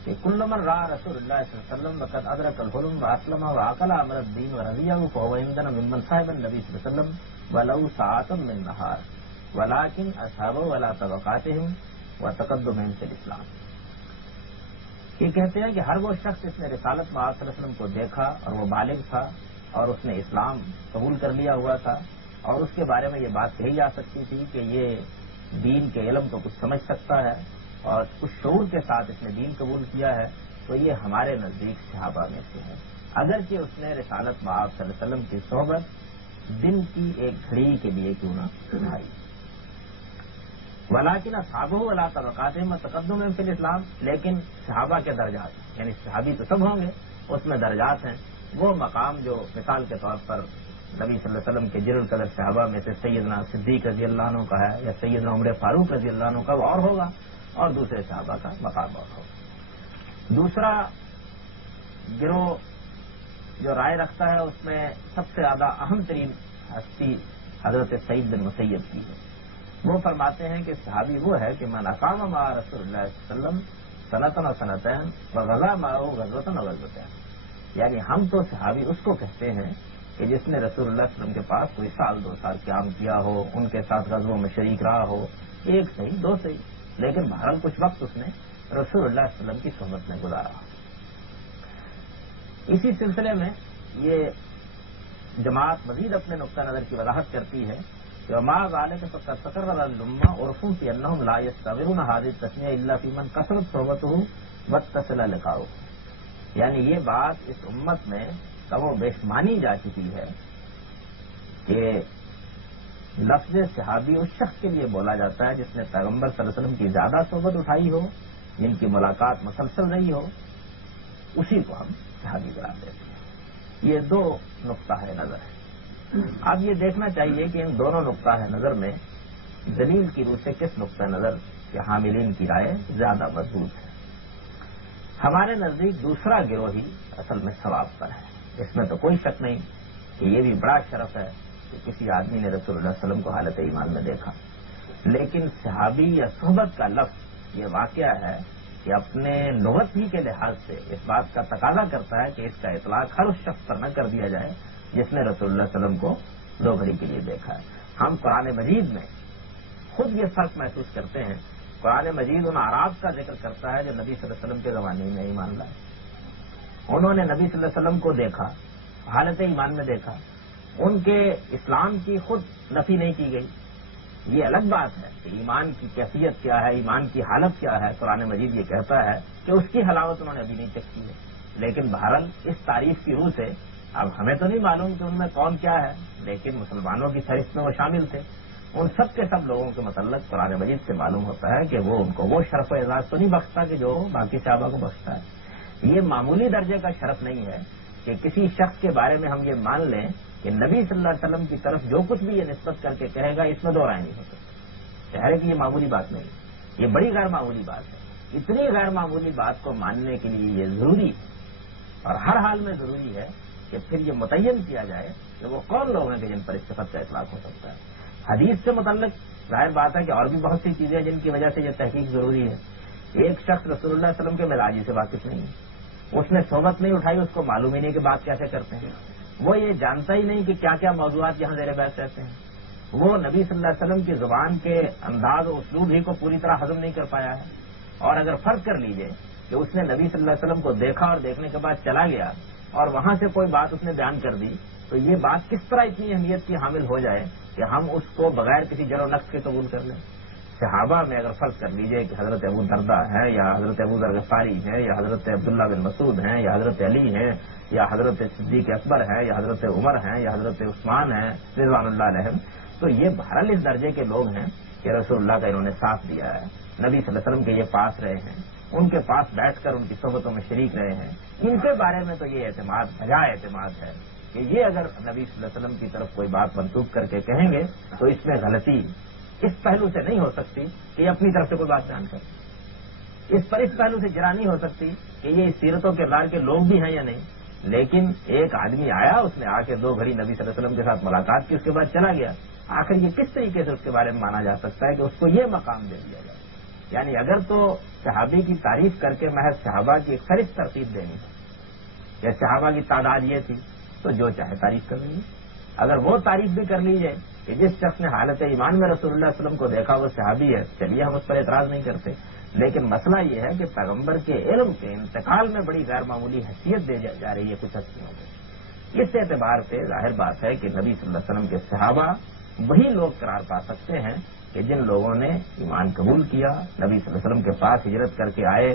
کہ کل من را رسول اللہ صلی اللہ علیہ وسلم وقد ادرک الحلم واسلم وعقل امر الدین ورضیہ فهو عندنا ممن صاحب النبی صلی اللہ علیہ وسلم ولو ساعتا من نہار ولكن اصحابہ ولا طبقاتهم وتقدمهم فی الاسلام۔ یہ کہتے ہیں کہ ہر وہ شخص اس نے رسالت میں آپ صلی اللہ علیہ وسلم کو دیکھا اور وہ بالغ تھا اور اس نے اسلام قبول کر لیا ہوا تھا اور اس کے بارے میں یہ بات کہی جا سکتی تھی کہ یہ دین کے علم کو کچھ سمجھ سکتا ہے اور کچھ شعور کے ساتھ اس نے دین قبول کیا ہے، تو یہ ہمارے نزدیک صحابہ میں سے ہے، اگرچہ اس نے رسالت میں آپ صلی اللہ علیہ وسلم کی صحبت دن کی ایک گھڑی کے لیے کیوں نہ نبھائی۔ ولیکن اصحابہ ولا طبقاتہم وتقدمہم فی الاسلام، لیکن صحابہ کے درجات، یعنی صحابی تو سب ہوں گے، اس میں درجات ہیں۔ وہ مقام جو مثال کے طور پر نبی صلی اللہ علیہ وسلم کے جلیل القدر صحابہ میں سے سیدنا صدیق رضی اللہ عنہ کا ہے یا سیدنا عمر فاروق رضی اللہ عنہ کا، وہ اور ہوگا، اور دوسرے صحابہ کا مقام اور ہوگا۔ دوسرا گروہ جو رائے رکھتا ہے اس میں سب سے زیادہ اہم ترین ہستی حضرت سعید بن مسیب کی ہے۔ وہ فرماتے ہیں کہ صحابی وہ ہے کہ من اقام مع رسول اللہ صلی اللہ علیہ وسلم سنتن و سنتین وغزا معه غزوۃ و غزوتین، یعنی ہم تو صحابی اس کو کہتے ہیں کہ جس نے رسول اللہ صلی اللہ علیہ وسلم کے پاس کوئی سال دو سال قیام کیا ہو، ان کے ساتھ غزووں میں شریک رہا ہو، ایک صحیح دو صحیح، لیکن بہرحال کچھ وقت اس نے رسول اللہ صلی اللہ علیہ وسلم کی صحبت میں گزارا۔ اسی سلسلے میں یہ جماعت مزید اپنے نقطہ نظر کی وضاحت کرتی ہے کہ وما ذلك فقد تقرر الامه عرفوا في انهم لا يستغرون هذه التسميه الا في من كثرت صحبته واتصل لقاؤه، یعنی یہ بات اس امت میں کم و بیش مانی جا چکی ہے کہ لفظ صحابی اس شخص کے لیے بولا جاتا ہے جس نے پیغمبر صلی اللہ علیہ وسلم کی زیادہ صحبت اٹھائی ہو، جن کی ملاقات مسلسل رہی ہو، اسی کو ہم صحابی قرار دیتے ہیں۔ یہ دو نقطہ ہے نظر ہے۔ اب یہ دیکھنا چاہیے کہ ان دونوں نقطہ نظر میں دلیل کی روح سے کس نقطہ نظر کے حاملین کی رائے زیادہ مضبوط ہے۔ ہمارے نزدیک دوسرا گروہ ہی اصل میں ثواب پر ہے، اس میں تو کوئی شک نہیں کہ یہ بھی بڑا شرف ہے کہ کسی آدمی نے رسول اللہ صلی اللہ علیہ وسلم کو حالت ایمان میں دیکھا، لیکن صحابی یا صحبت کا لفظ یہ واقعہ ہے کہ اپنے لغت ہی کے لحاظ سے اس بات کا تقاضا کرتا ہے کہ اس کا اطلاق ہر اس شخص پر نہ کر دیا جائے جس نے رسول اللہ صلی اللہ علیہ وسلم کو دو گھڑی کے لیے دیکھا ہے۔ ہم قرآن مجید میں خود یہ فرق محسوس کرتے ہیں۔ قرآن مجید ان اعراب کا ذکر کرتا ہے جو نبی صلی اللہ علیہ وسلم کے زمانے میں ایمان لائے، انہوں نے نبی صلی اللہ علیہ وسلم کو دیکھا، حالت ایمان میں دیکھا، ان کے اسلام کی خود نفی نہیں کی گئی۔ یہ الگ بات ہے کہ ایمان کی کیفیت کیا ہے، ایمان کی حالت کیا ہے، قرآن مجید یہ کہتا ہے کہ اس کی حلاوت انہوں نے ابھی نہیں چکھی ہے، لیکن بہرحال اس تعریف کی روح سے اب ہمیں تو نہیں معلوم کہ ان میں کون کیا ہے، لیکن مسلمانوں کی فہرست میں وہ شامل تھے۔ ان سب کے سب لوگوں کے متعلق قرآن مجید سے معلوم ہوتا ہے کہ وہ ان کو وہ شرف و اعزاز تو نہیں بخشتا کہ جو باقی صحابہ کو بخشتا ہے۔ یہ معمولی درجے کا شرف نہیں ہے کہ کسی شخص کے بارے میں ہم یہ مان لیں کہ نبی صلی اللہ علیہ وسلم کی طرف جو کچھ بھی یہ نسبت کر کے کہے گا اس میں دو رائے نہیں ہو سکتی۔ ظاہر ہے کہ یہ معمولی بات نہیں، یہ بڑی غیر معمولی بات ہے۔ اتنی غیر معمولی بات کو ماننے کے لیے یہ ضروری ہے اور ہر حال میں ضروری ہے کہ پھر یہ متعین کیا جائے کہ وہ کون لوگ ہیں کہ جن پر اس صفت کا اطلاق ہو سکتا ہے۔ حدیث سے متعلق ظاہر بات ہے کہ اور بھی بہت سی چیزیں ہیں جن کی وجہ سے یہ تحقیق ضروری ہے۔ ایک شخص رسول اللہ علیہ وسلم کے مزاجی سے واقف نہیں ہے، اس نے صحبت نہیں اٹھائی، اس کو معلوم ہی نہیں کہ بات کیسے کرتے ہیں، وہ یہ جانتا ہی نہیں کہ کیا کیا موضوعات یہاں زیر بحث رہتے ہیں، وہ نبی صلی اللہ علیہ وسلم کی زبان کے انداز و اسلوب ہی کو پوری طرح ہضم نہیں کر پایا ہے۔ اور اگر فرض کر لیجئے کہ اس نے نبی صلی اللہ علیہ وسلم کو دیکھا اور دیکھنے کے بعد چلا گیا اور وہاں سے کوئی بات اس نے بیان کر دی، تو یہ بات کس طرح اتنی اہمیت کی حامل ہو جائے کہ ہم اس کو بغیر کسی جر و نقص کے قبول کر لیں۔ صحابہ میں اگر فرض کر لیجئے کہ حضرت ابو درداء ہیں یا حضرت ابو ذر غفاری ہیں یا حضرت عبداللہ بن مسعود ہیں یا حضرت علی ہیں یا حضرت صدیق اکبر ہیں یا حضرت عمر ہیں یا حضرت عثمان ہیں رضوان اللہ علیہم، تو یہ بہرحال اس درجے کے لوگ ہیں کہ رسول اللہ کا انہوں نے ساتھ دیا ہے، نبی صلی اللہ علیہ وسلم کے یہ پاس رہے ہیں، ان کے پاس بیٹھ کر ان کی صحبتوں میں شریک رہے ہیں، ان کے بارے میں تو یہ اعتماد بجائے اعتماد ہے کہ یہ اگر نبی صلی اللہ علیہ وسلم کی طرف کوئی بات منسوخ کر کے کہیں گے تو اس میں غلطی اس پہلو سے نہیں ہو سکتی کہ یہ اپنی طرف سے کوئی بات بیان کرے، اس پہلو سے جرا نہیں ہو سکتی کہ یہ اس سیرت و کردار کے لوگ بھی ہیں یا نہیں، لیکن ایک آدمی آیا، اس نے آ کے 2 گھڑی نبی صلی اللہ علیہ وسلم کے ساتھ ملاقات کی، اس کے بعد چلا گیا، آخر یہ کس طریقے سے اس کے بارے میں مانا جا سکتا ہے کہ اس کو یہ مقام دے دیا جائے؟ یعنی اگر تو صحابی کی تعریف کر کے محض صحابہ کی ایک فہرست ترتیب دینی ہے یا صحابہ کی تعداد یہ تھی تو جو چاہے تعریف کر لیجیے، اگر وہ تعریف بھی کر لیجیے کہ جس شخص نے حالت ایمان میں رسول اللہ علیہ وسلم کو دیکھا وہ صحابی ہے، چلیے ہم اس پر اعتراض نہیں کرتے، لیکن مسئلہ یہ ہے کہ پیغمبر کے علم کے انتقال میں بڑی غیر معمولی حیثیت دے جا رہی ہے کچھ ہستیوں کو، اس اعتبار سے ظاہر بات ہے کہ نبی صلی اللہ علیہ وسلم کے صحابہ وہی لوگ قرار پا سکتے ہیں کہ جن لوگوں نے ایمان قبول کیا، نبی صلی اللہ علیہ وسلم کے پاس ہجرت کر کے آئے،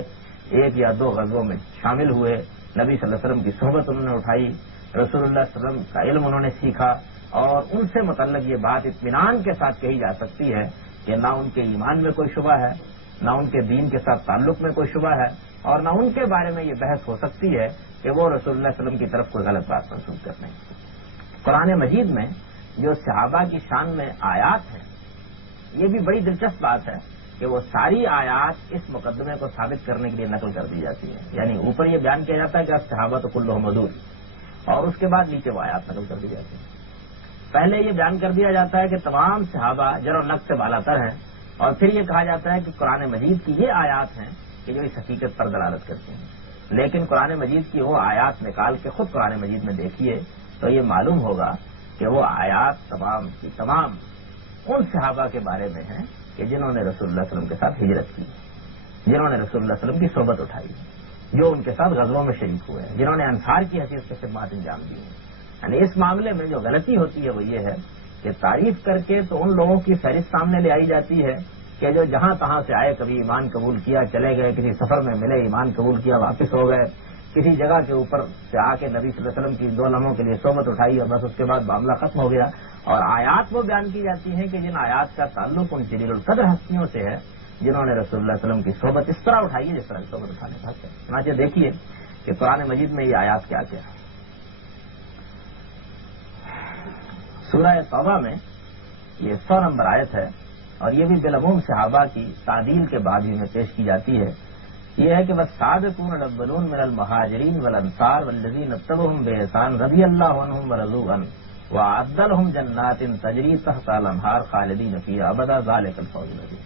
1 یا 2 غزووں میں شامل ہوئے، نبی صلی اللہ علیہ وسلم کی صحبت انہوں نے اٹھائی، رسول اللہ صلی اللہ علیہ وسلم کا علم انہوں نے سیکھا، اور ان سے متعلق یہ بات اطمینان کے ساتھ کہی جا سکتی ہے کہ نہ ان کے ایمان میں کوئی شبہ ہے، نہ ان کے دین کے ساتھ تعلق میں کوئی شبہ ہے، اور نہ ان کے بارے میں یہ بحث ہو سکتی ہے کہ وہ رسول اللہ صلی اللہ علیہ وسلم کی طرف کوئی غلط بات منسوخ کرتے ہیں۔ قرآن مجید میں جو صحابہ کی شان میں آیات ہیں، یہ بھی بڑی دلچسپ بات ہے کہ وہ ساری آیات اس مقدمے کو ثابت کرنے کے لیے نقل کر دی جاتی ہیں، یعنی اوپر یہ بیان کیا جاتا ہے کہ صحابہ تو کلہم عدول، اور اس کے بعد نیچے وہ آیات نقل کر دی جاتی ہیں۔ پہلے یہ بیان کر دیا جاتا ہے کہ تمام صحابہ جر و نقص سے بالا تر ہیں، اور پھر یہ کہا جاتا ہے کہ قرآن مجید کی یہ آیات ہیں کہ جو اس حقیقت پر دلالت کرتی ہیں، لیکن قرآن مجید کی وہ آیات نکال کے خود قرآن مجید میں دیکھیے تو یہ معلوم ہوگا کہ وہ آیات تمام کی تمام ان صحابہ کے بارے میں ہیں کہ جنہوں نے رسول اللہ صلی اللہ علیہ وسلم کے ساتھ ہجرت کی، جنہوں نے رسول اللہ صلی اللہ علیہ وسلم کی صحبت اٹھائی، جو ان کے ساتھ غزووں میں شریک ہوئے ہیں، جنہوں نے انصار کی حیثیت سے خدمات انجام دی ہیں۔ یعنی اس معاملے میں جو غلطی ہوتی ہے وہ یہ ہے کہ تعریف کر کے تو ان لوگوں کی فہرست سامنے لے آئی جاتی ہے کہ جو جہاں تہاں سے آئے، کبھی ایمان قبول کیا چلے گئے، کسی سفر میں ملے ایمان قبول کیا واپس ہو گئے، کسی جگہ کے اوپر سے آ کے نبی صلی اللہ علیہ وسلم کی 2 لمحوں کے لیے صحبت اٹھائی اور بس اس کے بعد معاملہ ختم ہو گیا، اور آیات وہ بیان کی جاتی ہیں کہ جن آیات کا تعلق ان جلیل القدر ہستیوں سے ہے جنہوں نے رسول اللہ علیہ وسلم کی صحبت اس طرح اٹھائی ہے جس طرح صحبت اٹھانے کا ہے۔ چنانچہ دیکھیے کہ قرآن مجید میں یہ آیات کیا کیا ہے۔ سورہ توبہ میں یہ 100 نمبر آیت ہے، اور یہ بھی بالعموم صحابہ کی تعدیل کے بعد ہی میں پیش کی جاتی ہے۔ یہ ہے کہ والسابقون الاولون من المہاجرین والانصار والذین اتبعوہم بإحسان رضی اللہ عنہم ورضوا عنہ وأعد لهم جنات تجری تحتها الانہار خالدین فیہا ابدا ذلک الفوز العظیم،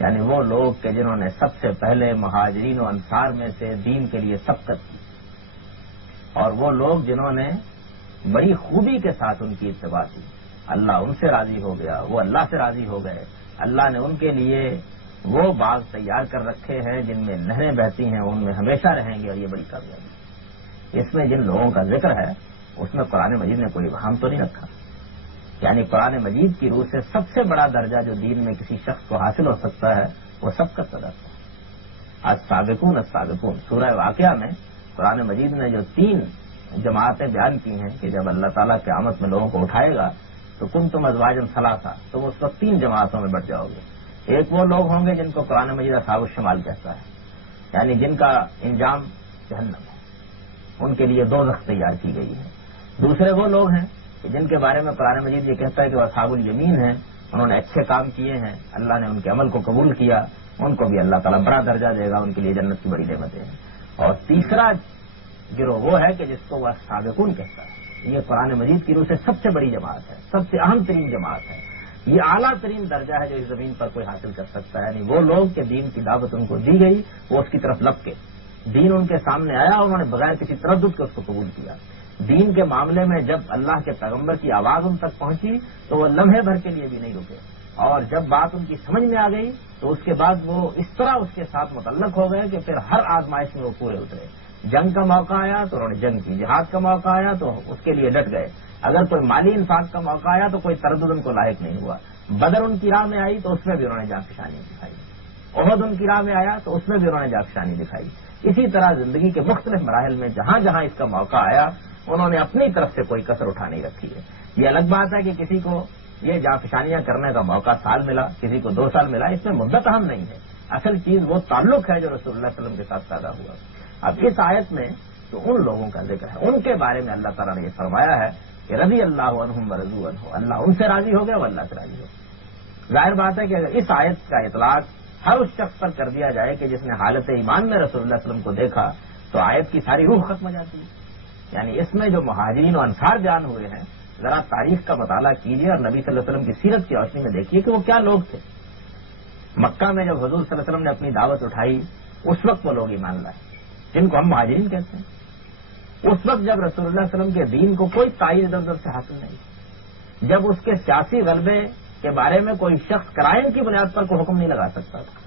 یعنی وہ لوگ کہ جنہوں نے سب سے پہلے مہاجرین و انصار میں سے دین کے لیے سبقت کی، اور وہ لوگ جنہوں نے بڑی خوبی کے ساتھ ان کی اتباع کی، اللہ ان سے راضی ہو گیا، وہ اللہ سے راضی ہو گئے، اللہ نے ان کے لیے وہ باغ تیار کر رکھے ہیں جن میں نہریں بہتی ہیں، ان میں ہمیشہ رہیں گے، اور یہ بڑی کامیابی۔ اس میں جن لوگوں کا ذکر ہے اس میں قرآن مجید نے کوئی ابہام تو نہیں رکھا، یعنی قرآن مجید کی روح سے سب سے بڑا درجہ جو دین میں کسی شخص کو حاصل ہو سکتا ہے وہ سبقت کا درجہ ہے۔ السابقون السابقون سورہ واقعہ میں قرآن مجید نے جو 3 جماعتیں بیان کی ہیں کہ جب اللہ تعالیٰ قیامت میں لوگوں کو اٹھائے گا تو کنتم ازواجا ثلاثا، تم اس وقت 3 جماعتوں میں بٹ جاؤ گے۔ ایک وہ لوگ ہوں گے جن کو قرآن مجید اصحاب الشمال کہتا ہے، یعنی جن کا انجام جہنم ہے، ان کے لیے دوزخ تیار کی گئی ہے۔ دوسرے وہ لوگ ہیں کہ جن کے بارے میں قرآن مجید یہ کہتا ہے کہ وہ اصحاب الیمین ہیں، انہوں نے اچھے کام کیے ہیں، اللہ نے ان کے عمل کو قبول کیا، ان کو بھی اللہ تعالیٰ بڑا درجہ دے گا، ان کے لیے جنت کی بڑی نعمتیں ہیں۔ اور تیسرا گروہ وہ ہے کہ جس کو وہ سابقون کہتا ہے، یہ قرآن مجید کی روح سے سب سے بڑی جماعت ہے، سب سے اہم ترین جماعت ہے، یہ اعلیٰ ترین درجہ ہے جو اس زمین پر کوئی حاصل کر سکتا ہے۔ یعنی وہ لوگ کہ دین کی دعوت ان کو دی گئی، وہ اس کی طرف لپکے، دین ان کے سامنے آیا، انہوں نے بغیر کسی تردد کے اس کو قبول کیا۔ دین کے معاملے میں جب اللہ کے پیغمبر کی آواز ان تک پہنچی تو وہ لمحے بھر کے لیے بھی نہیں رکے، اور جب بات ان کی سمجھ میں آ گئی تو اس کے بعد وہ اس طرح اس کے ساتھ متعلق ہو گئے کہ پھر ہر آزمائش میں وہ پورے اترے۔ جنگ کا موقع آیا تو انہوں نے جنگ کی، جہاد کا موقع آیا تو اس کے لیے ڈٹ گئے، اگر کوئی مالی انفاق کا موقع آیا تو کوئی تردد ان کو لاحق نہیں ہوا، بدر ان کی راہ میں آئی تو اس میں بھی انہوں نے جانفشانی دکھائی، احد ان کی راہ میں آیا تو اس میں بھی انہوں نے جانفشانی دکھائی. اسی طرح زندگی کے مختلف مراحل میں جہاں جہاں اس کا موقع آیا انہوں نے اپنی طرف سے کوئی کسر اٹھا نہیں رکھی ہے. یہ الگ بات ہے کہ کسی کو یہ جانفشانیاں کرنے کا موقع سال ملا، کسی کو 2 سال ملا، اس میں مدت اہم نہیں ہے. اصل چیز وہ تعلق ہے جو رسول اللہ صلی اللہ علیہ وسلم کے ساتھ پیدا ہوا. اب اس آیت میں تو ان لوگوں کا ذکر ہے، ان کے بارے میں اللہ تعالیٰ نے یہ فرمایا ہے کہ رضی اللہ عنہم ورضوا عنہ، اللہ ان سے راضی ہو گیا وہ اللہ سے راضی ہو گیا. ظاہر بات ہے کہ اگر اس آیت کا اطلاق ہر اس شخص پر کر دیا جائے کہ جس نے حالت ایمان میں رسول اللہ صلی اللہ علیہ وسلم کو دیکھا تو آیت کی ساری روح ختم ہو جاتی ہے. یعنی اس میں جو مہاجرین و انصار بیان ہوئے ہیں ذرا تاریخ کا مطالعہ کیجیے اور نبی صلی اللہ علیہ وسلم کی سیرت کی روشنی میں دیکھیے کہ وہ کیا لوگ تھے. مکہ میں جب حضور صلی اللہ علیہ وسلم نے اپنی دعوت اٹھائی اس وقت وہ لوگ ایمان لائے جن کو ہم مہاجرین کہتے ہیں. اس وقت جب رسول اللہ صلی اللہ علیہ وسلم کے دین کو کوئی تائید ادھر ادھر سے حاصل نہیں، جب اس کے سیاسی غلبے کے بارے میں کوئی شخص کرائم کی بنیاد پر کوئی حکم نہیں لگا سکتا تھا،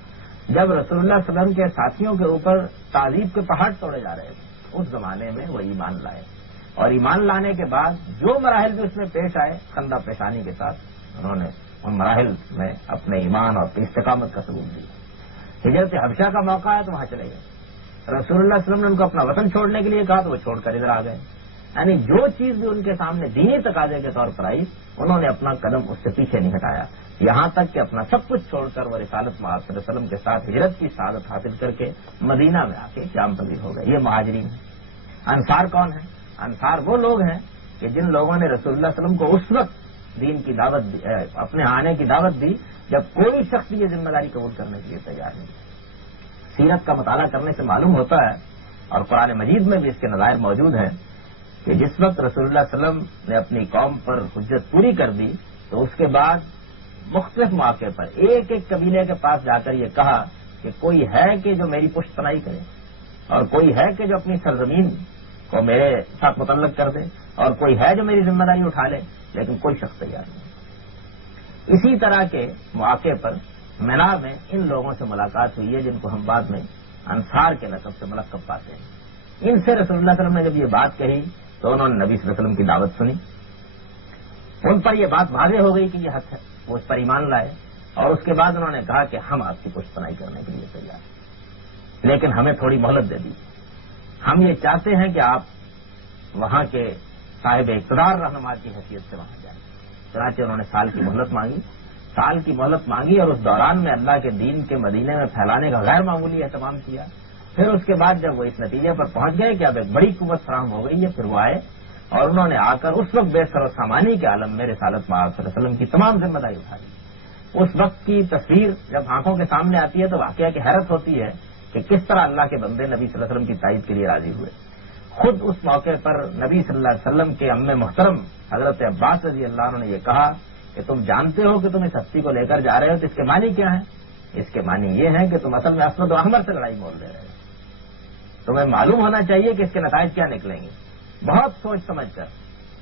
جب رسول اللہ صلی اللہ علیہ وسلم کے ساتھیوں کے اوپر تعذیب کے پہاڑ توڑے جا رہے تھے، اس زمانے میں وہ ایمان لائے. اور ایمان لانے کے بعد جو مراحل بھی اس میں پیش آئے خندہ پیشانی کے ساتھ انہوں نے ان مراحل میں اپنے ایمان اور استقامت کا ثبوت دیا. ہجرت حبشہ کا موقع ہے تو وہاں چلے گئے. رسول اللہ صلی اللہ علیہ وسلم نے ان کو اپنا وطن چھوڑنے کے لیے کہا تو وہ چھوڑ کر ادھر آ گئے. یعنی جو چیز بھی ان کے سامنے دینی تقاضے کے طور پر آئی انہوں نے اپنا قدم اس سے پیچھے نہیں ہٹایا، یہاں تک کہ اپنا سب کچھ چھوڑ کر وہ رسالت محمد صلی اللہ علیہ وسلم کے ساتھ ہجرت کی سعادت حاصل کر کے مدینہ میں آ کے جام پذیر ہو گئے. یہ مہاجرین ہیں. انصار کون ہیں؟ انصار وہ لوگ ہیں کہ جن لوگوں نے رسول اللہ صلی اللہ علیہ وسلم کو اس وقت دین کی دعوت دی، اپنے آنے کی دعوت دی جب کوئی شخص یہ ذمہ داری قبول کرنے کے لیے تیار نہیں. سیرت کا مطالعہ کرنے سے معلوم ہوتا ہے اور قرآن مجید میں بھی اس کے نظائر موجود ہیں کہ جس وقت رسول اللہ صلی اللہ علیہ وسلم نے اپنی قوم پر حجت پوری کر دی تو اس کے بعد مختلف مواقع پر ایک ایک قبیلے کے پاس جا کر یہ کہا کہ کوئی ہے کہ جو میری پشت پناہی کرے اور کوئی ہے کہ جو اپنی سرزمین کو میرے ساتھ متعلق کر دے اور کوئی ہے جو میری ذمہ داری اٹھا لے، لیکن کوئی شخص تیار نہیں. اسی طرح کے مواقع پر مینا میں ان لوگوں سے ملاقات ہوئی ہے جن کو ہم بعد میں انصار کے لقب سے ملقب پاتے ہیں. ان سے رسول اللہ صلی اللہ علیہ وسلم نے جب یہ بات کہی تو انہوں نے نبی صلی اللہ علیہ وسلم کی دعوت سنی. ان پر یہ بات واضح ہو گئی کہ یہ حق ہے، وہ اس پر ایمان لائے اور اس کے بعد انہوں نے کہا کہ ہم آپ کی پشت پناہی کرنے کے لیے تیار ہیں، لیکن ہمیں تھوڑی مہلت دے دیجیے. ہم یہ چاہتے ہیں کہ آپ وہاں کے صاحب اقتدار رہنما کی حیثیت سے وہاں جائیں. چنانچہ انہوں نے سال کی مہلت مانگی، سال کی مہلت مانگی اور اس دوران میں اللہ کے دین کے مدینے میں پھیلانے کا غیر معمولی اہتمام کیا. پھر اس کے بعد جب وہ اس نتیجے پر پہنچ گئے کہ اب ایک بڑی قوت فراہم ہو گئی ہے، پھر وہ آئے اور انہوں نے آ کر اس وقت بے سر و سامانی کے عالم میں رسالت محمد صلی اللہ علیہ وسلم کی تمام ذمہ داری اٹھا لی. اس وقت کی تصویر جب آنکھوں کے سامنے آتی ہے تو واقعہ کی حیرت ہوتی ہے کہ کس طرح اللہ کے بندے نبی صلی اللہ علیہ وسلم کی تائید کے لیے راضی ہوئے. خود اس موقع پر نبی صلی اللہ علیہ وسلم کے ام محترم حضرت عباس رضی اللہ عنہ نے یہ کہا کہ تم جانتے ہو کہ تم اس ہستی کو لے کر جا رہے ہو تو اس کے معنی کیا ہیں؟ اس کے معنی یہ ہیں کہ تم اصل میں اسود و احمر سے لڑائی مول دے رہے ہو. تمہیں معلوم ہونا چاہیے کہ اس کے نتائج کیا نکلیں گے. بہت سوچ سمجھ کر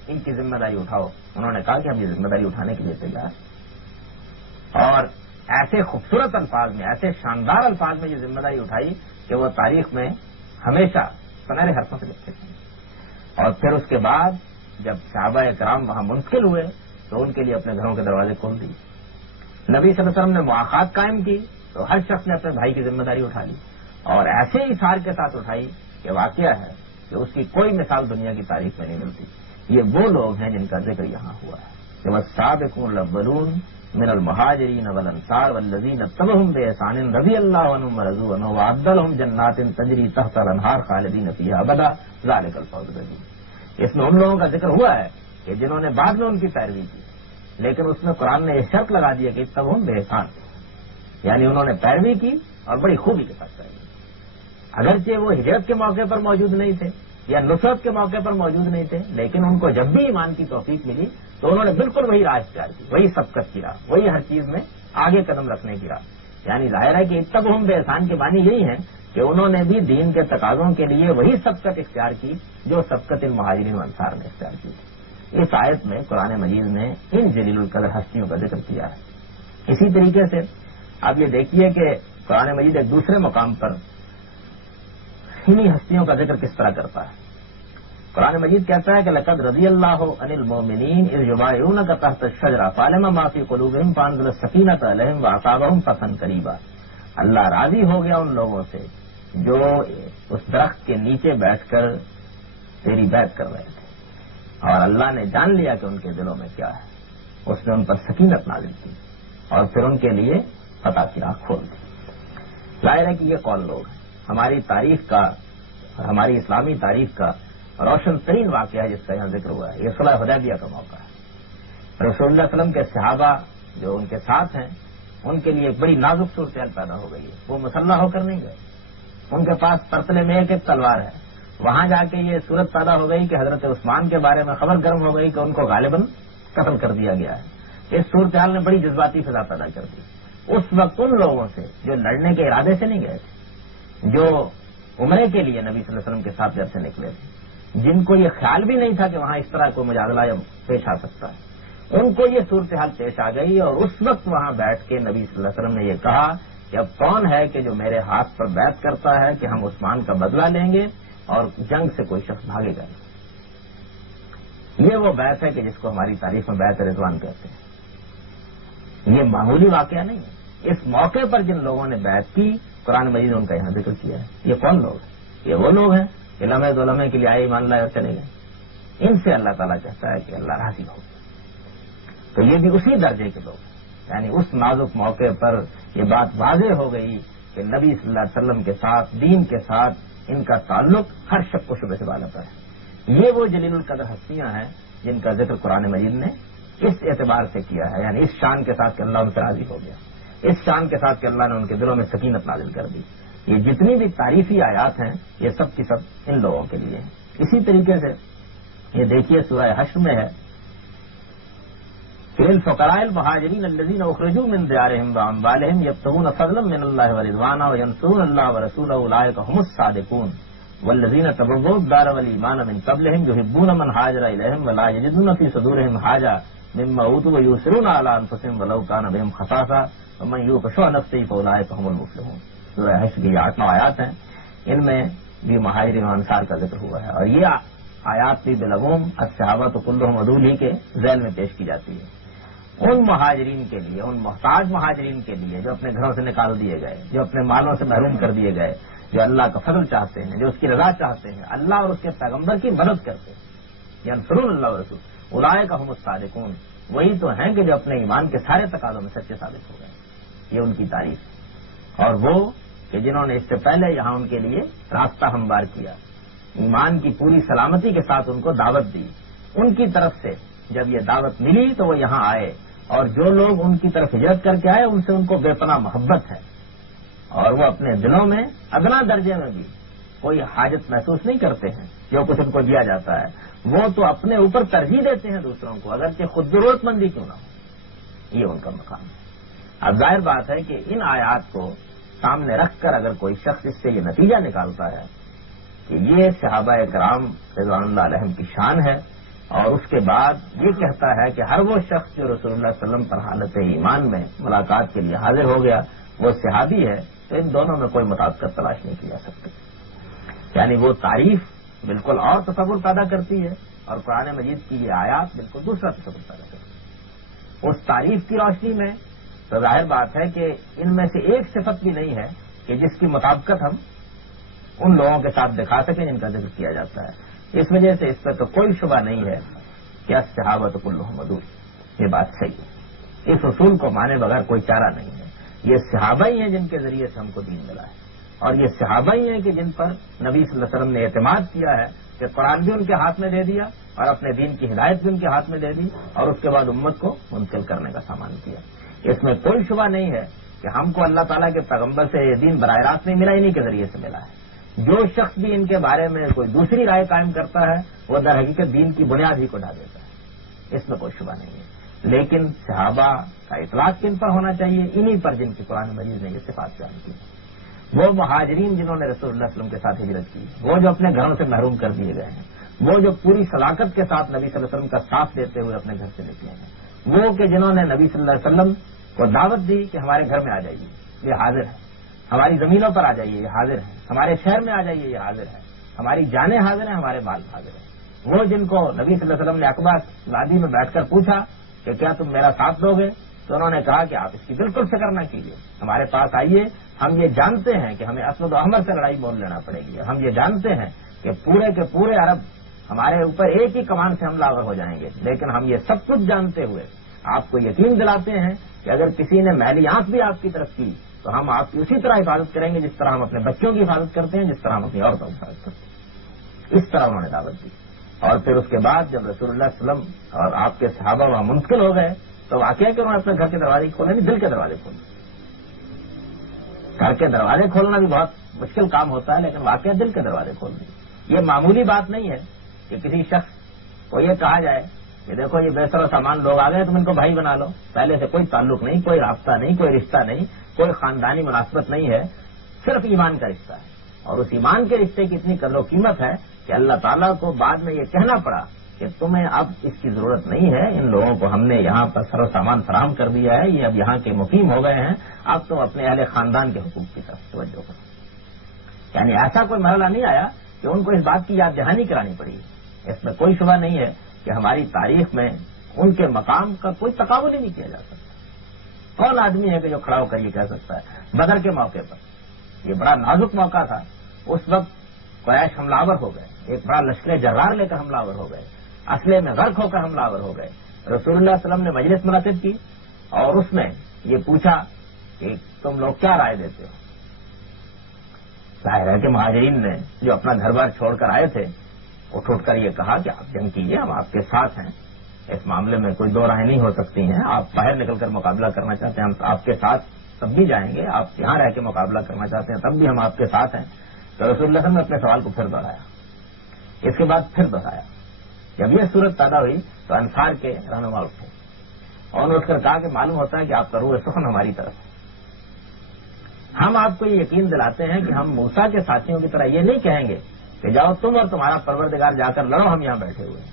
ان کی ذمہ داری اٹھاؤ. انہوں نے کہا کہ ہم یہ ذمہ داری اٹھانے کے لیے تیار ہیں اور ایسے خوبصورت الفاظ میں، ایسے شاندار الفاظ میں یہ ذمہ داری اٹھائی کہ وہ تاریخ میں ہمیشہ سنہرے حرفوں سے لکھے تھے. اور پھر اس کے بعد جب صحابہ کرام وہاں منتقل ہوئے تو ان کے لیے اپنے گھروں کے دروازے کھول دیے. نبی صلی اللہ علیہ وسلم نے مواقعات قائم کی تو ہر شخص نے اپنے بھائی کی ذمہ داری اٹھا لی اور ایسے ہی اثار کے ساتھ اٹھائی کہ واقعہ ہے کہ اس کی کوئی مثال دنیا کی تاریخ میں نہیں ملتی. یہ وہ لوگ ہیں جن کا ذکر یہاں ہوا ہے کہ والسابقون الاولون من المہاجرین والانصار والذین اتبعوہم بإحسان رضی اللہ عنہم ورضوا عنہ وأعد لهم جنات تجری تحت الانہار خالدین فیہا ابدا ذلک الفوز العظیم. اس میں ان لوگوں کا ذکر ہوا ہے کہ جنہوں نے بعد میں ان کی پیروی کی، لیکن اس میں قرآن نے یہ شرط لگا دیا کہ اتبعوہم بإحسان، یعنی انہوں نے پیروی کی اور بڑی خوبی کے ساتھ پیروی. اگرچہ وہ ہجرت کے موقع پر موجود نہیں تھے یا نصرت کے موقع پر موجود نہیں تھے، لیکن ان کو جب بھی ایمان کی توفیق ملی تو انہوں نے بالکل وہی راہ اختیار کی، وہی سبقت کی راہ، وہی ہر چیز میں آگے قدم رکھنے کی راہ. یعنی ظاہر ہے کہ اتبعوہم بإحسان کے معنی یہی ہے کہ انہوں نے بھی دین کے تقاضوں کے لیے وہی سبقت اختیار کی جو سبقت المہاجرین والانصار نے اختیار کی. اس آیت میں قرآن مجید نے ان جلیل القدر ہستیوں کا ذکر کیا ہے. اسی طریقے سے آپ یہ دیکھیے کہ قرآن مجید ایک دوسرے مقام پر انہی ہستیوں کا ذکر کس طرح کرتا ہے. قرآن مجید کہتا ہے کہ لقد رضی اللہ عن المؤمنین اذ یبایعونک تحت الشجرہ فعلم ما فی قلوبہم فانزل السکینۃ علیہم واصابہم فتحا قریبا. اللہ راضی ہو گیا ان لوگوں سے جو اس درخت کے نیچے بیٹھ کر تیری بیعت کر رہے تھے، اور اللہ نے جان لیا کہ ان کے دلوں میں کیا ہے. اس نے ان پر سکینت نازل کی اور پھر ان کے لیے فتح کی آنکھ کھول دی. ظاہر ہے کہ یہ کون لوگ ہیں. ہماری تاریخ کا، ہماری اسلامی تاریخ کا روشن ترین واقعہ ہے جس کا یہاں ذکر ہوا ہے، یہ صلح حدیبیہ کا موقع ہے. رسول اللہ علیہ وسلم کے صحابہ جو ان کے ساتھ ہیں ان کے لیے ایک بڑی نازک صورتحال پیدا ہو گئی ہے. وہ مسلح ہو کر نہیں گئے، ان کے پاس پرتلے میں ایک تلوار ہے. وہاں جا کے یہ صورت پیدا ہو گئی کہ حضرت عثمان کے بارے میں خبر گرم ہو گئی کہ ان کو غالباً قتل کر دیا گیا ہے. اس صورتحال نے بڑی جذباتی فضا پیدا کر دی. اس وقت ان لوگوں سے جو لڑنے کے ارادے سے نہیں گئے تھے، جو عمرے کے لیے نبی صلی اللہ علیہ وسلم کے ساتھ گھر سے نکلے تھے، جن کو یہ خیال بھی نہیں تھا کہ وہاں اس طرح کوئی مجادلہ پیش آ سکتا ہے، ان کو یہ صورتحال پیش آ گئی. اور اس وقت وہاں بیٹھ کے نبی صلی اللہ علیہ وسلم نے یہ کہا کہ اب کون ہے کہ جو میرے ہاتھ پر بیعت کرتا ہے کہ ہم عثمان کا بدلہ لیں گے اور جنگ سے کوئی شخص بھاگے گا. یہ وہ بیعت ہے کہ جس کو ہماری تاریخ میں بیعت رضوان کہتے ہیں. یہ معمولی واقعہ نہیں ہے. اس موقع پر جن لوگوں نے بیعت کی قرآن مجید نے ان کا یہاں ذکر کیا ہے. یہ کون لوگ ہیں؟ یہ وہ لوگ ہیں کہ لمحے دو لمحے کے لیے آئے ایمان لائے اور چلے گئے. ان سے اللہ تعالیٰ کہتا ہے کہ اللہ راضی ہو. تو یہ بھی اسی درجے کے لوگ ہیں. یعنی اس نازک موقع پر یہ بات واضح ہو گئی کہ نبی صلی اللہ علیہ وسلم کے ساتھ، دین کے ساتھ ان کا تعلق ہر شک و شبہ سے بالا پر ہے. یہ وہ جلیل القدر ہستیاں ہیں جن کا ذکر قرآن مجید نے اس اعتبار سے کیا ہے، یعنی اس شان کے ساتھ کہ اللہ ان سے راضی ہو گیا، اس شان کے ساتھ کہ اللہ نے ان کے دلوں میں سکینت نازل کر دی. یہ جتنی بھی تعریفی آیات ہیں یہ سب کی سب ان لوگوں کے لیے ہیں. اسی طریقے سے یہ دیکھیے سورہ حشر میں ہے للفقراء المهاجرين الذين اخرجوا من ديارهم واموالهم يبتغون فضلا من الله ورضوانا وينصرون الله ورسوله اولئك هم الصادقون والذين تبوؤوا الدار والايمان من قبلهم يحبون من هاجر اليهم ولا يجدون في صدورهم حاجه مما اوتوا ويؤثرون على انفسهم ولو كان بهم خصاصه ومن يوق شح نفسه فاولئك هم المفلحون. سورہ حشر کی 8 آیات ہیں، ان میں بھی مہاجرین و انصار کا ذکر ہوا ہے. اور یہ آیات بھی بالعموم الصحابہ کلهم عدو ہی کے ذیل میں پیش کی جاتی ہے. ان مہاجرین کے لیے، ان محتاج مہاجرین کے لیے جو اپنے گھروں سے نکال دیے گئے، جو اپنے مالوں سے محروم کر دیے گئے، جو اللہ کا فضل چاہتے ہیں، جو اس کی رضا چاہتے ہیں، اللہ اور اس کے پیغمبر کی مدد کرتے ہیں، ینصرون اللہ و رسول اولئک هم الصادقون. وہی تو ہیں کہ جو اپنے ایمان کے سارے تقاضوں میں سچے ثابت ہو گئے. یہ ان کی تعریف ہے. اور وہ کہ جنہوں نے اس سے پہلے یہاں ان کے لیے راستہ ہموار کیا، ایمان کی پوری سلامتی کے ساتھ ان کو دعوت دی، ان کی طرف سے جب یہ دعوت ملی تو وہ یہاں آئے. اور جو لوگ ان کی طرف ہجرت کر کے آئے ان سے ان کو بے پناہ محبت ہے، اور وہ اپنے دلوں میں ادنا درجے میں بھی کوئی حاجت محسوس نہیں کرتے ہیں جو کچھ ان کو دیا جاتا ہے. وہ تو اپنے اوپر ترجیح دیتے ہیں دوسروں کو، اگرچہ خود ضرورت مندی کیوں نہ ہو. یہ ان کا مقام ہے. اب ظاہر بات ہے کہ ان آیات کو سامنے رکھ کر اگر کوئی شخص اس سے یہ نتیجہ نکالتا ہے کہ یہ صحابہ کرام رضوان اللہ علیہم کی شان ہے، اور اس کے بعد یہ کہتا ہے کہ ہر وہ شخص جو رسول اللہ صلی اللہ علیہ وسلم پر حالت ایمان میں ملاقات کے لیے حاضر ہو گیا وہ صحابی ہے، تو ان دونوں میں کوئی مطابقت تلاش نہیں کی جا سکتی. یعنی وہ تعریف بالکل اور تصور پیدا کرتی ہے، اور قرآن مجید کی یہ آیات بالکل دوسرا تصور پیدا کرتی ہے. اس تعریف کی روشنی میں تو ظاہر بات ہے کہ ان میں سے ایک صفت بھی نہیں ہے کہ جس کی مطابقت ہم ان لوگوں کے ساتھ دکھا سکیں جن کا ذکر کیا جاتا ہے. اس وجہ سے اس پر تو کوئی شبہ نہیں ہے کہ الصحابہ کلھم عدو. یہ بات صحیح ہے. اس اصول کو مانے بغیر کوئی چارہ نہیں ہے. یہ صحابہ ہی ہیں جن کے ذریعے سے ہم کو دین ملا ہے، اور یہ صحابہ ہی ہیں کہ جن پر نبی صلی اللہ علیہ وسلم نے اعتماد کیا ہے کہ قرآن بھی ان کے ہاتھ میں دے دیا اور اپنے دین کی ہدایت بھی ان کے ہاتھ میں دے دی، اور اس کے بعد امت کو منتقل کرنے کا سامان کیا. اس میں کوئی شبہ نہیں ہے کہ ہم کو اللہ تعالیٰ کے پیغمبر سے یہ دین براہ راست نہیں ملا، انہیں کے ذریعے سے ملا ہے. جو شخص بھی ان کے بارے میں کوئی دوسری رائے قائم کرتا ہے وہ در حقیقت دین کی بنیاد ہی کو ڈھا دیتا ہے. اس میں کوئی شبہ نہیں ہے. لیکن صحابہ کا اطلاق کن پر ہونا چاہیے؟ انہی پر جن کی قرآن مجید نے یہ صفات بیان کی. وہ مہاجرین جنہوں نے رسول اللہ علیہ وسلم کے ساتھ ہجرت کی، وہ جو اپنے گھروں سے محروم کر دیے گئے ہیں، وہ جو پوری صداقت کے ساتھ نبی صلی اللہ علیہ وسلم کا ساتھ دیتے ہوئے اپنے گھر سے نکلے ہیں، وہ کہ جنہوں نے نبی صلی اللہ علیہ وسلم کو دعوت دی کہ ہمارے گھر میں آ جائیے، یہ حاضر ہے. ہماری زمینوں پر آ جائیے، یہ حاضر ہے. ہمارے شہر میں آ جائیے، یہ حاضر ہے. ہماری جانیں حاضر ہیں، ہمارے مال حاضر ہیں. وہ جن کو نبی صلی اللہ علیہ وسلم نے عقبہ وادی میں بیٹھ کر پوچھا کہ کیا تم میرا ساتھ دو گے، تو انہوں نے کہا کہ آپ اس کی بالکل فکر نہ کیجیے، ہمارے پاس آئیے، ہم یہ جانتے ہیں کہ ہمیں اسود و احمر سے لڑائی مول لینا پڑے گی، ہم یہ جانتے ہیں کہ پورے کے پورے عرب ہمارے اوپر ایک ہی کمان سے حملہ آور ہو جائیں گے، لیکن ہم یہ سب کچھ جانتے ہوئے آپ کو یقین دلاتے ہیں کہ اگر کسی نے میلی آنکھ بھی آپ کی طرف کی تو ہم آپ کی اسی طرح حفاظت کریں گے جس طرح ہم اپنے بچوں کی حفاظت کرتے ہیں، جس طرح ہم اپنی عورتوں کی حفاظت کرتے ہیں۔ اس طرح انہوں نے دعوت دی۔ اور پھر اس کے بعد جب رسول اللہ صلی اللہ علیہ وسلم اور آپ کے صحابہ وہاں منتقل ہو گئے تو واقعہ کہ انہوں نے اپنے گھر کے دروازے کھولے نہیں، دل کے دروازے کھولے۔ گھر کے دروازے کھولنا بھی بہت مشکل کام ہوتا ہے، لیکن واقعہ دل کے دروازے کھولنے یہ معمولی بات نہیں ہے کہ کسی شخص کو یہ کہا جائے کہ دیکھو یہ بے سر و سامان لوگ آ گئے تم ان کو بھائی بنا لو، پہلے سے کوئی تعلق نہیں، کوئی رابطہ نہیں، کوئی رشتہ نہیں، کوئی خاندانی مناسبت نہیں ہے، صرف ایمان کا رشتہ ہے۔ اور اس ایمان کے رشتے کی اتنی قدر و قیمت ہے کہ اللہ تعالیٰ کو بعد میں یہ کہنا پڑا کہ تمہیں اب اس کی ضرورت نہیں ہے، ان لوگوں کو ہم نے یہاں پر سر و سامان فراہم کر دیا ہے، یہ اب یہاں کے مقیم ہو گئے ہیں، اب تم اپنے اہل خاندان کے حقوق کی طرف توجہ کرو۔ یعنی ایسا کوئی مرحلہ نہیں آیا کہ ان کو اس بات کی یاد دہانی کرانی پڑی۔ اس میں کوئی شبہ نہیں ہے کہ ہماری تاریخ میں ان کے مقام کا کوئی تقابل ہی نہیں کیا جا سکتا۔ کون آدمی ہے کہ جو کھڑا ہو کر یہ کہہ سکتا ہے؟ بدر کے موقع پر یہ بڑا نازک موقع تھا، اس وقت قریش حملہ آور ہو گئے، ایک بڑا لشکر جرار لے کر حملہ آور ہو گئے، اسلحے میں غرق ہو کر حملہ آور ہو گئے۔ رسول اللہ صلی اللہ علیہ وسلم نے مجلس منعقد کی اور اس میں یہ پوچھا کہ تم لوگ کیا رائے دیتے ہو؟ ظاہر ہے کہ مہاجرین نے جو اپنا گھر بار چھوڑ کر آئے تھے اٹھ کر یہ کہا کہ آپ جنگ کیجیے، ہم آپ کے ساتھ ہیں، اس معاملے میں کوئی دو رائے نہیں ہو سکتی ہیں، آپ باہر نکل کر مقابلہ کرنا چاہتے ہیں ہم آپ کے ساتھ تب بھی جائیں گے، آپ یہاں رہ کے مقابلہ کرنا چاہتے ہیں تب بھی ہم آپ کے ساتھ ہیں۔ تو رسول اللہ صلی اللہ علیہ وسلم نے اپنے سوال کو پھر دہرایا، اس کے بعد پھر دہرایا۔ جب یہ صورت پیدا ہوئی تو انصار کے رہنما اٹھے اور انہوں نے اٹھ کر کہا کہ معلوم ہوتا ہے کہ آپ کا روح سخن ہماری طرف ہے، ہم آپ کو یہ یقین دلاتے ہیں کہ ہم موسیٰ کے ساتھیوں کی طرح یہ نہیں کہیں گے کہ جاؤ تم اور تمہارا پروردگار جا کر لڑو، ہم یہاں بیٹھے ہوئے ہیں۔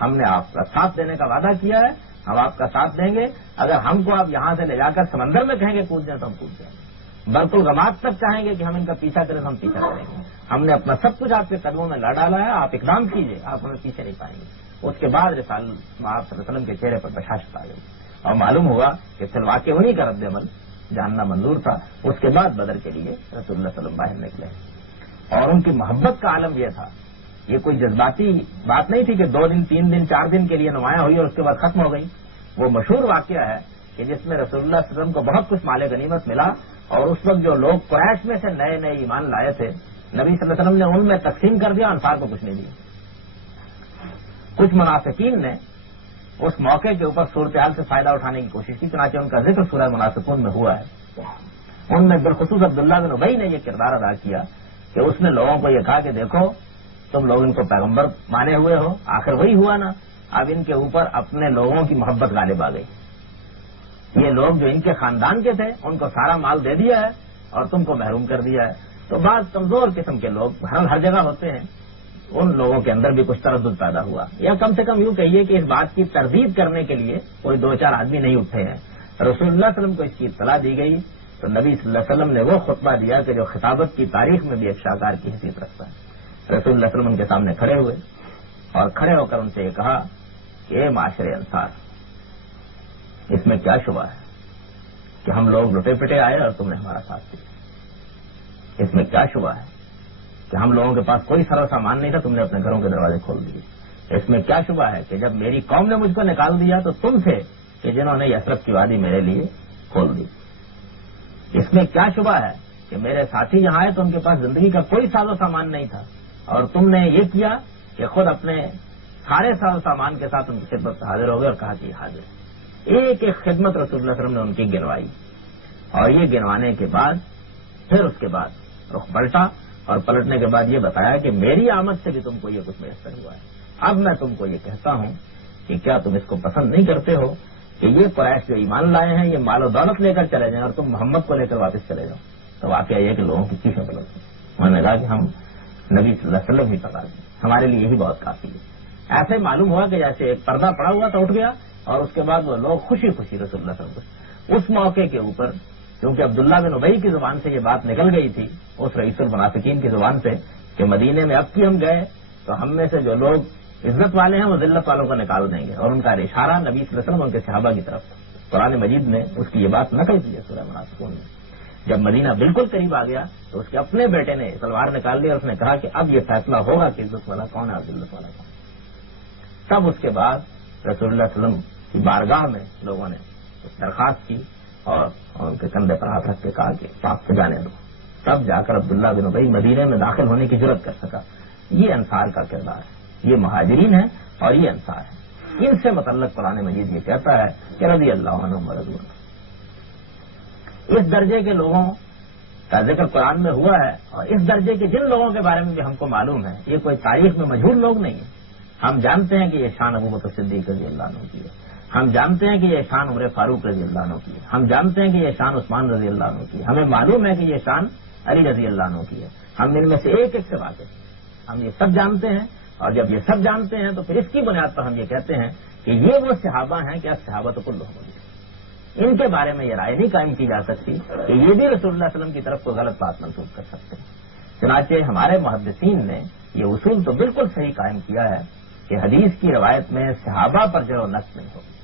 ہم نے آپ کا ساتھ دینے کا وعدہ کیا ہے، ہم آپ کا ساتھ دیں گے، اگر ہم کو آپ یہاں سے لے جا کر سمندر میں کہیں گے کود جائیں تو ہم کود جائیں گے، برق الغمات تک چاہیں گے کہ ہم ان کا پیچھا کریں تو ہم پیچھا کریں گے۔ ہم نے اپنا سب کچھ آپ کے قدموں میں لا ڈالا ہے، آپ اقدام کیجیے، آپ ہمیں پیچھے نہیں پائیں گے۔ اس کے بعد رسول اللہ صلی اللہ علیہ وسلم کے چہرے پر بشاشت آ گئی اور معلوم ہوا کہ پھر واقع انہیں کا رد عمل جاننا منظور تھا۔ اس کے بعد بدر کے لیے رسول اللہ صلی اللہ علیہ وسلم باہر نکلے اور ان کی محبت کا عالم یہ تھا، یہ کوئی جذباتی بات نہیں تھی کہ 2 دن 3 دن 4 دن کے لیے نمایاں ہوئی اور اس کے بعد ختم ہو گئی۔ وہ مشہور واقعہ ہے کہ جس میں رسول اللہ صلی اللہ علیہ وسلم کو بہت کچھ مال غنیمت ملا اور اس وقت جو لوگ قریش میں سے نئے نئے ایمان لائے تھے نبی صلی اللہ علیہ وسلم نے ان میں تقسیم کر دیا، انصار کو کچھ نہیں دیا۔ کچھ منافقین نے اس موقع کے اوپر صورتحال سے فائدہ اٹھانے کی کوشش کی، چنانچہ ان کا ذکر سورہ منافقون میں ہوا ہے۔ ان میں بالخصوص عبداللہ بن ابی نے یہ کردار ادا کیا کہ اس نے لوگوں کو یہ کہا کہ دیکھو تم لوگ ان کو پیغمبر مانے ہوئے ہو، آخر وہی ہوا نا، اب ان کے اوپر اپنے لوگوں کی محبت غالب آ گئی۔ یہ لوگ جو ان کے خاندان کے تھے ان کو سارا مال دے دیا ہے اور تم کو محروم کر دیا ہے۔ تو بعض کمزور قسم کے لوگ ہر جگہ ہوتے ہیں، ان لوگوں کے اندر بھی کچھ تردد پیدا ہوا، یا کم سے کم یوں کہیے کہ اس بات کی تردید کرنے کے لیے کوئی 2-4 آدمی نہیں اٹھے ہیں۔ رسول اللہ صلی اللہ علیہ وسلم کو اس کی اطلاع دی گئی تو نبی صلی اللہ علیہ وسلم نے وہ خطبہ دیا کہ جو خطابت کی تاریخ میں بھی ایک شاہکار کی حیثیت رکھتا ہے۔ رسول اللہ صلی اللہ علیہ وسلم ان کے سامنے کھڑے ہوئے اور کھڑے ہو کر ان سے یہ کہا کہ اے معاشر انصار، اس میں کیا شبہ ہے کہ ہم لوگ لٹے پٹے آئے اور تم نے ہمارا ساتھ دیا؟ اس میں کیا شبہ ہے کہ ہم لوگوں کے پاس کوئی سر و سامان نہیں تھا، تم نے اپنے گھروں کے دروازے کھول دیے؟ اس میں کیا شبہ ہے کہ جب میری قوم نے مجھ کو نکال دیا تو تم تھے کہ جنہوں نے یثرب کی وادی میرے لیے کھول دی؟ اس میں کیا شبہ ہے کہ میرے ساتھی یہاں آئے تو ان کے پاس زندگی کا کوئی ساز و سامان نہیں تھا اور تم نے یہ کیا کہ خود اپنے سارے ساز و سامان کے ساتھ ان کی خدمت حاضر ہو گئے اور کہا کہ حاضر۔ ایک ایک خدمت رسول اللہ صلی اللہ علیہ وسلم نے ان کی گنوائی اور یہ گنوانے کے بعد پھر اس کے بعد رخ پلٹا اور پلٹنے کے بعد یہ بتایا کہ میری آمد سے بھی تم کو یہ کچھ میسر ہوا ہے، اب میں تم کو یہ کہتا ہوں کہ کیا تم اس کو پسند نہیں کرتے ہو کہ یہ قریش جو ایمان لائے ہیں یہ مال و دولت لے کر چلے جائیں اور تم محمد کو لے کر واپس چلے جاؤ؟ تو واقعہ یہ کہ لوگوں کی چیزیں بدل گئی۔ انہوں نے کہا کہ ہم نبی صلی اللہ علیہ وسلم ہی پکڑ دیں، ہمارے لیے یہی بہت کافی ہے۔ ایسے معلوم ہوا کہ جیسے ایک پردہ پڑا ہوا تھا اٹھ گیا اور اس کے بعد وہ لوگ خوشی خوشی رسول اللہ صلی اللہ علیہ وسلم اس موقع کے اوپر، کیونکہ عبداللہ بن ابی کی زبان سے یہ بات نکل گئی تھی اس رئیس المنافقین کی زبان سے کہ مدینے میں اب کی ہم گئے تو ہم میں سے جو لوگ عزت والے ہیں وہ ذلت والوں کو نکال دیں گے، اور ان کا اشارہ نبی صلی اللہ علیہ وسلم ان کے صحابہ کی طرف تھا۔ قرآن مجید نے اس کی یہ بات نقل کی ہے سورہ منافقون میں۔ جب مدینہ بالکل قریب آ گیا تو اس کے اپنے بیٹے نے تلوار نکال لی اور اس نے کہا کہ اب یہ فیصلہ ہوگا کہ عزت والا کون ہے اور ذلت والا کون۔ تب اس کے بعد رسول اللہ صلی اللہ علیہ وسلم کی بارگاہ میں لوگوں نے درخواست کی اور ان کے کندھے پر ہاتھ رکھ کے کہا کہ پاک سے جانے دو۔ تب جا کر عبداللہ بن ابی مدینے میں داخل ہونے کی جرأت کر سکا۔ یہ انصار کا کردار ہے، یہ مہاجرین ہیں اور یہ انصار ہیں۔ ان سے متعلق قرآن مجید یہ کہتا ہے کہ رضی اللہ عنہم ورضوا عنہ۔ اس درجے کے لوگوں کا ذکر قرآن میں ہوا ہے، اور اس درجے کے جن لوگوں کے بارے میں بھی ہم کو معلوم ہے، یہ کوئی تاریخ میں مجہول لوگ نہیں ہیں۔ ہم جانتے ہیں کہ یہ شان ابوبکر صدیق رضی اللہ عنہ کی ہے، ہم جانتے ہیں کہ یہ شان عمر فاروق رضی اللہ عنہ کی ہے، ہم جانتے ہیں کہ یہ شان عثمان رضی اللہ عنہ کی ہے، ہمیں معلوم ہے کہ یہ شان علی رضی اللہ عنہ کی ہے۔ ہم ان میں سے ایک ایک سے واقف ہیں، ہم یہ سب جانتے ہیں، اور جب یہ سب جانتے ہیں تو پھر اس کی بنیاد پر ہم یہ کہتے ہیں کہ یہ وہ صحابہ ہیں کہ صحابہ تو کلہم موجود، ان کے بارے میں یہ رائے نہیں قائم کی جا سکتی کہ یہ بھی رسول اللہ صلی اللہ علیہ وسلم کی طرف کو غلط بات منسوخ کر سکتے ہیں۔ چنانچہ ہمارے محدثین نے یہ اصول تو بالکل صحیح قائم کیا ہے کہ حدیث کی روایت میں صحابہ پر جر و نقص نہیں ہوگی،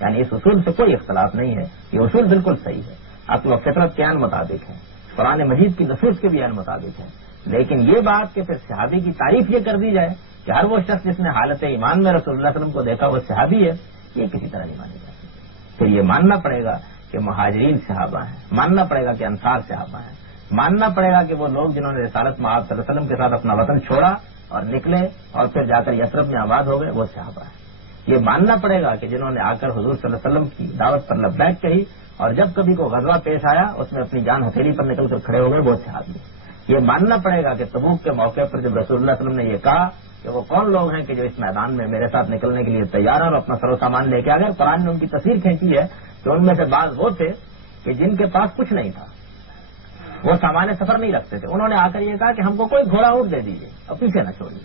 یعنی اس اصول سے کوئی اختلاف نہیں ہے، یہ اصول بالکل صحیح ہے، عقل و فطرت کے عین مطابق ہے، قرآن مجید کی نصوص کے بھی عین مطابق ہے۔ لیکن یہ بات کہ پھر صحابی کی تعریف یہ کر دی جائے کہ ہر وہ شخص جس نے حالت ایمان میں رسول اللہ صلی اللہ علیہ وسلم کو دیکھا وہ صحابی ہے، یہ کسی طرح نہیں مانی جا سکتی۔ پھر یہ ماننا پڑے گا کہ مہاجرین صحابہ ہیں، ماننا پڑے گا کہ انصار صحابہ ہیں، ماننا پڑے گا کہ وہ لوگ جنہوں نے رسالت میں آپ صلی اللہ علیہ وسلم کے ساتھ اپنا وطن چھوڑا اور نکلے اور پھر جا کر یثرب میں آباد ہو گئے، وہ صحابہ ہیں۔ یہ ماننا پڑے گا کہ جنہوں نے آ کر حضور صلی اللہ علیہ وسلم کی دعوت پر لبیک کہی اور جب کبھی کوئی غزوہ پیش آیا اس میں اپنی جان ہتھیلی پر نکل کر کھڑے ہو گئے، وہ صحابی ہیں۔ یہ ماننا پڑے گا کہ تبوک کے موقع پر جب رسول اللہ صلی اللہ علیہ وسلم نے یہ کہا کہ وہ کون لوگ ہیں کہ جو اس میدان میں میرے ساتھ نکلنے کے لیے تیار ہیں اور اپنا سر و سامان لے کے آ گئے، قرآن نے ان کی تصویر کھینچی ہے کہ ان میں سے بعض وہ تھے کہ جن کے پاس کچھ نہیں تھا، وہ سامان سفر نہیں رکھتے تھے، انہوں نے آ کر یہ کہا کہ ہم کو کوئی گھوڑا اونٹ دے دیجیے اور پیچھے نہ چھوڑیے،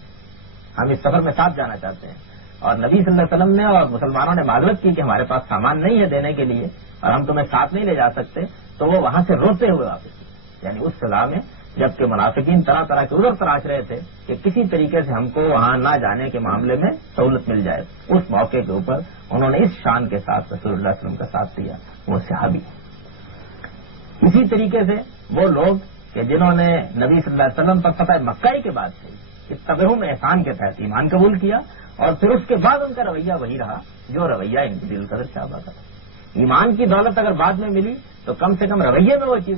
ہم اس سفر میں ساتھ جانا چاہتے ہیں۔ اور نبی صلی اللہ علیہ وسلم نے اور مسلمانوں نے معذرت کی کہ ہمارے پاس سامان نہیں ہے دینے کے لیے اور ہم تمہیں ساتھ نہیں لے جا سکتے، تو وہ وہاں سے روتے ہوئے واپس ہوئے، یعنی اس سزا میں جبکہ منافقین طرح طرح کے عذر تراش رہے تھے کہ کسی طریقے سے ہم کو وہاں نہ جانے کے معاملے میں سہولت مل جائے، اس موقع کے اوپر انہوں نے اس شان کے ساتھ رسول اللہ صلی اللہ علیہ وسلم کا ساتھ دیا، وہ صحابی ہے۔ اسی طریقے سے وہ لوگ کہ جنہوں نے نبی صلی اللہ علیہ وسلم پر فتح مکہ کے بعد سے اتبعہم احسان کے تحت ایمان قبول کیا اور پھر اس کے بعد ان کا رویہ وہی رہا جو رویہ ان کی دل قدر صحابہ کا تھا۔ ایمان کی دولت اگر بعد میں ملی تو کم سے کم رویے میں وہ چیز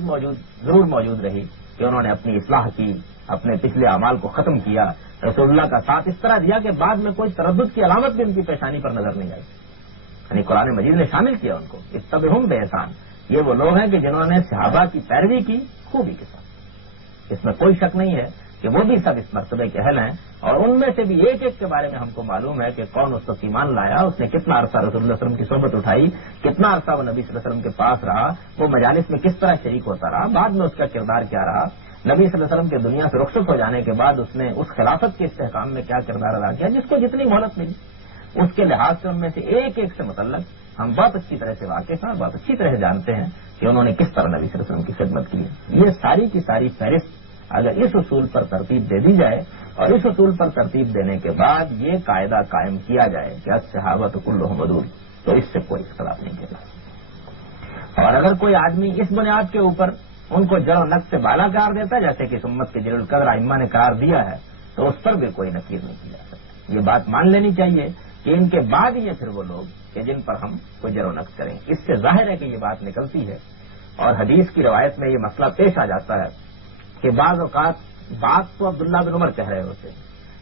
ضرور موجود رہی کہ انہوں نے اپنی اصلاح کی، اپنے پچھلے اعمال کو ختم کیا، رسول اللہ کا ساتھ اس طرح دیا کہ بعد میں کوئی تردد کی علامت بھی ان کی پیشانی پر نظر نہیں آئی، یعنی قرآن مجید نے شامل کیا ان کو اتبعہم باحسان۔ یہ وہ لوگ ہیں کہ جنہوں نے صحابہ کی پیروی کی خوبی کے ساتھ، اس میں کوئی شک نہیں ہے کہ وہ بھی سب اس مرتبے کے اہل ہیں، اور ان میں سے بھی ایک ایک کے بارے میں ہم کو معلوم ہے کہ کون اس وقت ایمان لایا، اس نے کتنا عرصہ رسول اللہ صلی اللہ علیہ وسلم کی صحبت اٹھائی، کتنا عرصہ وہ نبی صلی اللہ علیہ وسلم کے پاس رہا، وہ مجالس میں کس طرح شریک ہوتا رہا، بعد میں اس کا کردار کیا رہا، نبی صلی اللہ علیہ وسلم کے دنیا سے رخصت ہو جانے کے بعد اس نے اس خلافت کے استحکام میں کیا کردار ادا کیا، جس کو جتنی مہلت ملی اس کے لحاظ سے ان میں سے ایک ایک سے متعلق ہم بہت اچھی طرح سے واقف ہیں اور بہت اچھی طرح جانتے ہیں کہ انہوں نے کس طرح نبی صلی اللہ علیہ وسلم کی خدمت کی ہے۔ یہ ساری کی ساری فہرست اگر اس اصول پر ترتیب دے دی جائے اور اس اصول پر ترتیب دینے کے بعد یہ قاعدہ قائم کیا جائے کہ الصحابۃ کلھم عدول، تو اس سے کوئی اختلاف نہیں کیا۔ اور اگر کوئی آدمی اس بنیاد کے اوپر ان کو جر و نقص سے بالا قرار دیتا ہے جیسے کہ امت کے جلیل القدر ائمہ نے قرار دیا ہے، تو اس پر بھی کوئی نکیر نہیں کی جا سکتی۔ یہ بات مان لینی چاہیے کہ ان کے بعد ہی پھر وہ لوگ کہ جن پر ہم کوئی جر و نقص کریں، اس سے ظاہر ہے کہ یہ بات نکلتی ہے اور حدیث کی روایت میں یہ مسئلہ پیش آ جاتا ہے کہ بعض اوقات بات تو عبداللہ بن عمر کہہ رہے ہوتے ہیں،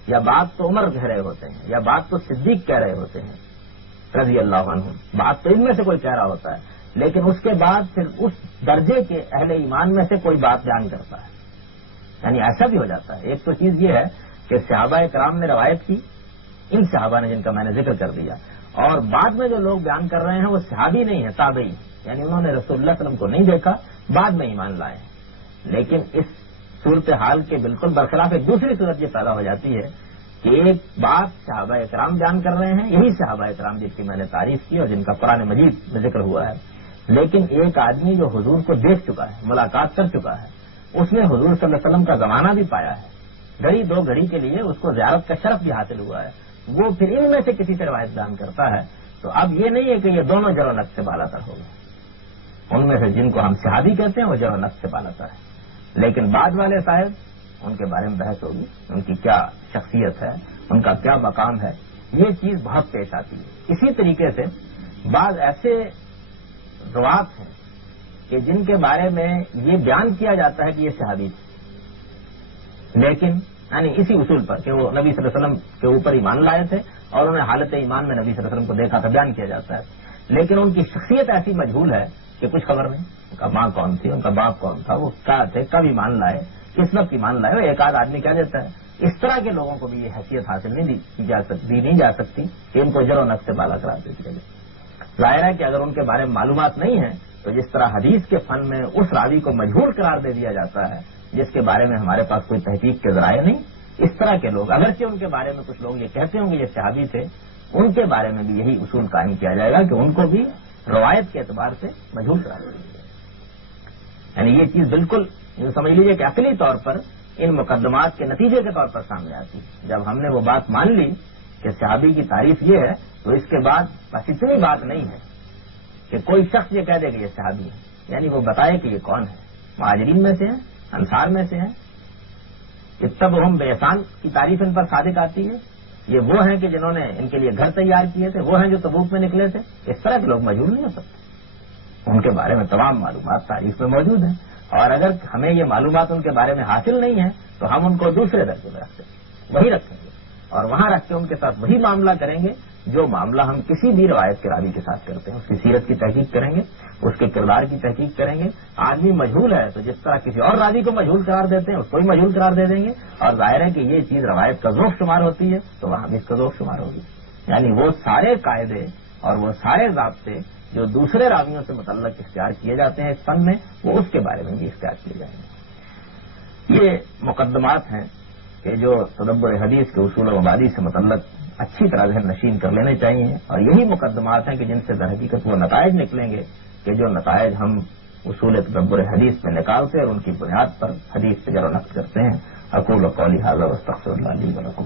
یا بات تو عمر کہہ رہے ہوتے ہیں، یا بات تو صدیق کہہ رہے ہوتے ہیں رضی اللہ عنہ، بات تو ان میں سے کوئی کہہ رہا ہوتا ہے، لیکن اس کے بعد پھر اس درجے کے اہل ایمان میں سے کوئی بات بیان کرتا ہے، یعنی ایسا بھی ہو جاتا ہے۔ ایک تو چیز یہ ہے کہ صحابہ کرام نے روایت کی، ان صحابہ نے جن کا میں نے ذکر کر دیا، اور بعد میں جو لوگ بیان کر رہے ہیں وہ صحابی نہیں ہے، تابعی، یعنی انہوں نے رسول اللہ صلی اللہ علیہ وسلم کو نہیں دیکھا، بعد میں ایمان لائے ہیں۔ لیکن اس صورتحال کے بالکل برخلاف ایک دوسری صورت یہ پیدا ہو جاتی ہے کہ ایک بات صحابہ کرام بیان کر رہے ہیں، یہی صحابہ کرام جن کی میں نے تعریف کی اور جن کا قرآن مجید میں ذکر ہوا ہے، لیکن ایک آدمی جو حضور کو دیکھ چکا ہے، ملاقات کر چکا ہے، اس نے حضور صلی اللہ علیہ وسلم کا زمانہ بھی پایا ہے، گھڑی دو گھڑی کے لیے اس کو زیارت کا شرف بھی حاصل ہوا ہے، وہ پھر ان میں سے کسی سے روایت بیان کرتا ہے، تو اب یہ نہیں ہے کہ یہ دونوں جر و نقص سے بالا تر ہو گئے، ان میں سے جن کو ہم صحابی کہتے ہیں وہ جر و نقص سے بالا تر ہے، لیکن بعد والے صاحب ان کے بارے میں بحث ہوگی، ان کی کیا شخصیت ہے، ان کا کیا مقام ہے، یہ چیز بہت پیش آتی ہے۔ اسی طریقے سے بعض ایسے روات ہیں کہ جن کے بارے میں یہ بیان کیا جاتا ہے کہ یہ صحابی تھے، لیکن یعنی اسی اصول پر کہ وہ نبی صلی اللہ علیہ وسلم کے اوپر ایمان لائے تھے اور انہیں حالت ایمان میں نبی صلی اللہ علیہ وسلم کو دیکھا تھا، بیان کیا جاتا ہے، لیکن ان کی شخصیت ایسی مجہول ہے کہ کچھ خبر نہیں، ان کا ماں کون تھی، ان کا باپ کون تھا، وہ کیا تھے، کب ایمان لائے، کس وقت ایمان لائے، وہ ایک آدھ آدمی کہہ دیتا ہے۔ اس طرح کے لوگوں کو بھی یہ حیثیت حاصل نہیں جا سکتی کہ ان کو جر و نقص سے بالا قرار دے دیا جائے۔ ظاہر ہے کہ اگر ان کے بارے میں معلومات نہیں ہیں تو جس طرح حدیث کے فن میں اس راوی کو مجہول قرار دے دیا جاتا ہے جس کے بارے میں ہمارے پاس کوئی تحقیق کے ذرائع نہیں، اس طرح کے لوگ اگرچہ ان کے بارے میں کچھ لوگ یہ کہتے ہوں گے یہ صحابی تھے، ان کے بارے میں بھی یہی اصول قائم کیا جائے گا کہ ان کو بھی روایت کے اعتبار سے مجہول قرار دیا جائے گا۔ یعنی یہ چیز بالکل یوں سمجھ لیجیے کہ عقلی طور پر ان مقدمات کے نتیجے کے طور پر سامنے آتی ہے۔ جب ہم نے وہ بات مان لی کہ صحابی کی تعریف یہ ہے تو اس کے بعد بس اتنی بات نہیں ہے کہ کوئی شخص یہ کہہ دے کہ یہ صحابی ہے، یعنی وہ بتائے کہ یہ کون ہے، مہاجرین میں سے ہیں، انصار میں سے ہیں، اتبعہم بإحسان کی تعریف ان پر صادق آتی ہے، یہ وہ ہیں کہ جنہوں نے ان کے لیے گھر تیار کیے تھے، وہ ہیں جو تبوک میں نکلے تھے، اس طرح کے لوگ مجہول نہیں ہو سکتے، ان کے بارے میں تمام معلومات تاریخ میں موجود ہیں، اور اگر ہمیں یہ معلومات ان کے بارے میں حاصل نہیں ہے تو ہم ان کو دوسرے درجے میں رکھتے ہیں، وہی رکھیں گے اور وہاں رکھ کے ان کے ساتھ وہی معاملہ کریں گے جو معاملہ ہم کسی بھی روایت کے راوی کے ساتھ کرتے ہیں، اس کی سیرت کی تحقیق کریں گے، اس کے کردار کی تحقیق کریں گے۔ آدمی مجہول ہے تو جس طرح کسی اور راوی کو مجہول قرار دیتے ہیں اس کو بھی مجہول قرار دے دیں گے، اور ظاہر ہے کہ یہ چیز روایت کا ذوق شمار ہوتی ہے تو وہاں بھی اس کا ذوق شمار ہوگی، یعنی وہ سارے قاعدے اور وہ سارے ضابطے جو دوسرے راویوں سے متعلق اختیار کیے جاتے ہیں اس فن میں، وہ اس کے بارے میں بھی اختیار کیے جائیں گے۔ یہ مقدمات ہیں کہ جو تدبر حدیث کے اصول و مبادی سے متعلق اچھی طرح ذہن نشین کر لینے چاہیے، اور یہی مقدمات ہیں کہ جن سے در حقیقت وہ نتائج نکلیں گے کہ جو نتائج ہم اصول تدبر حدیث میں نکالتے اور ان کی بنیاد پر حدیث سے جر و نقص کرتے ہیں۔ اقول قولی ھذا واستغفر اللہ لی ولکم۔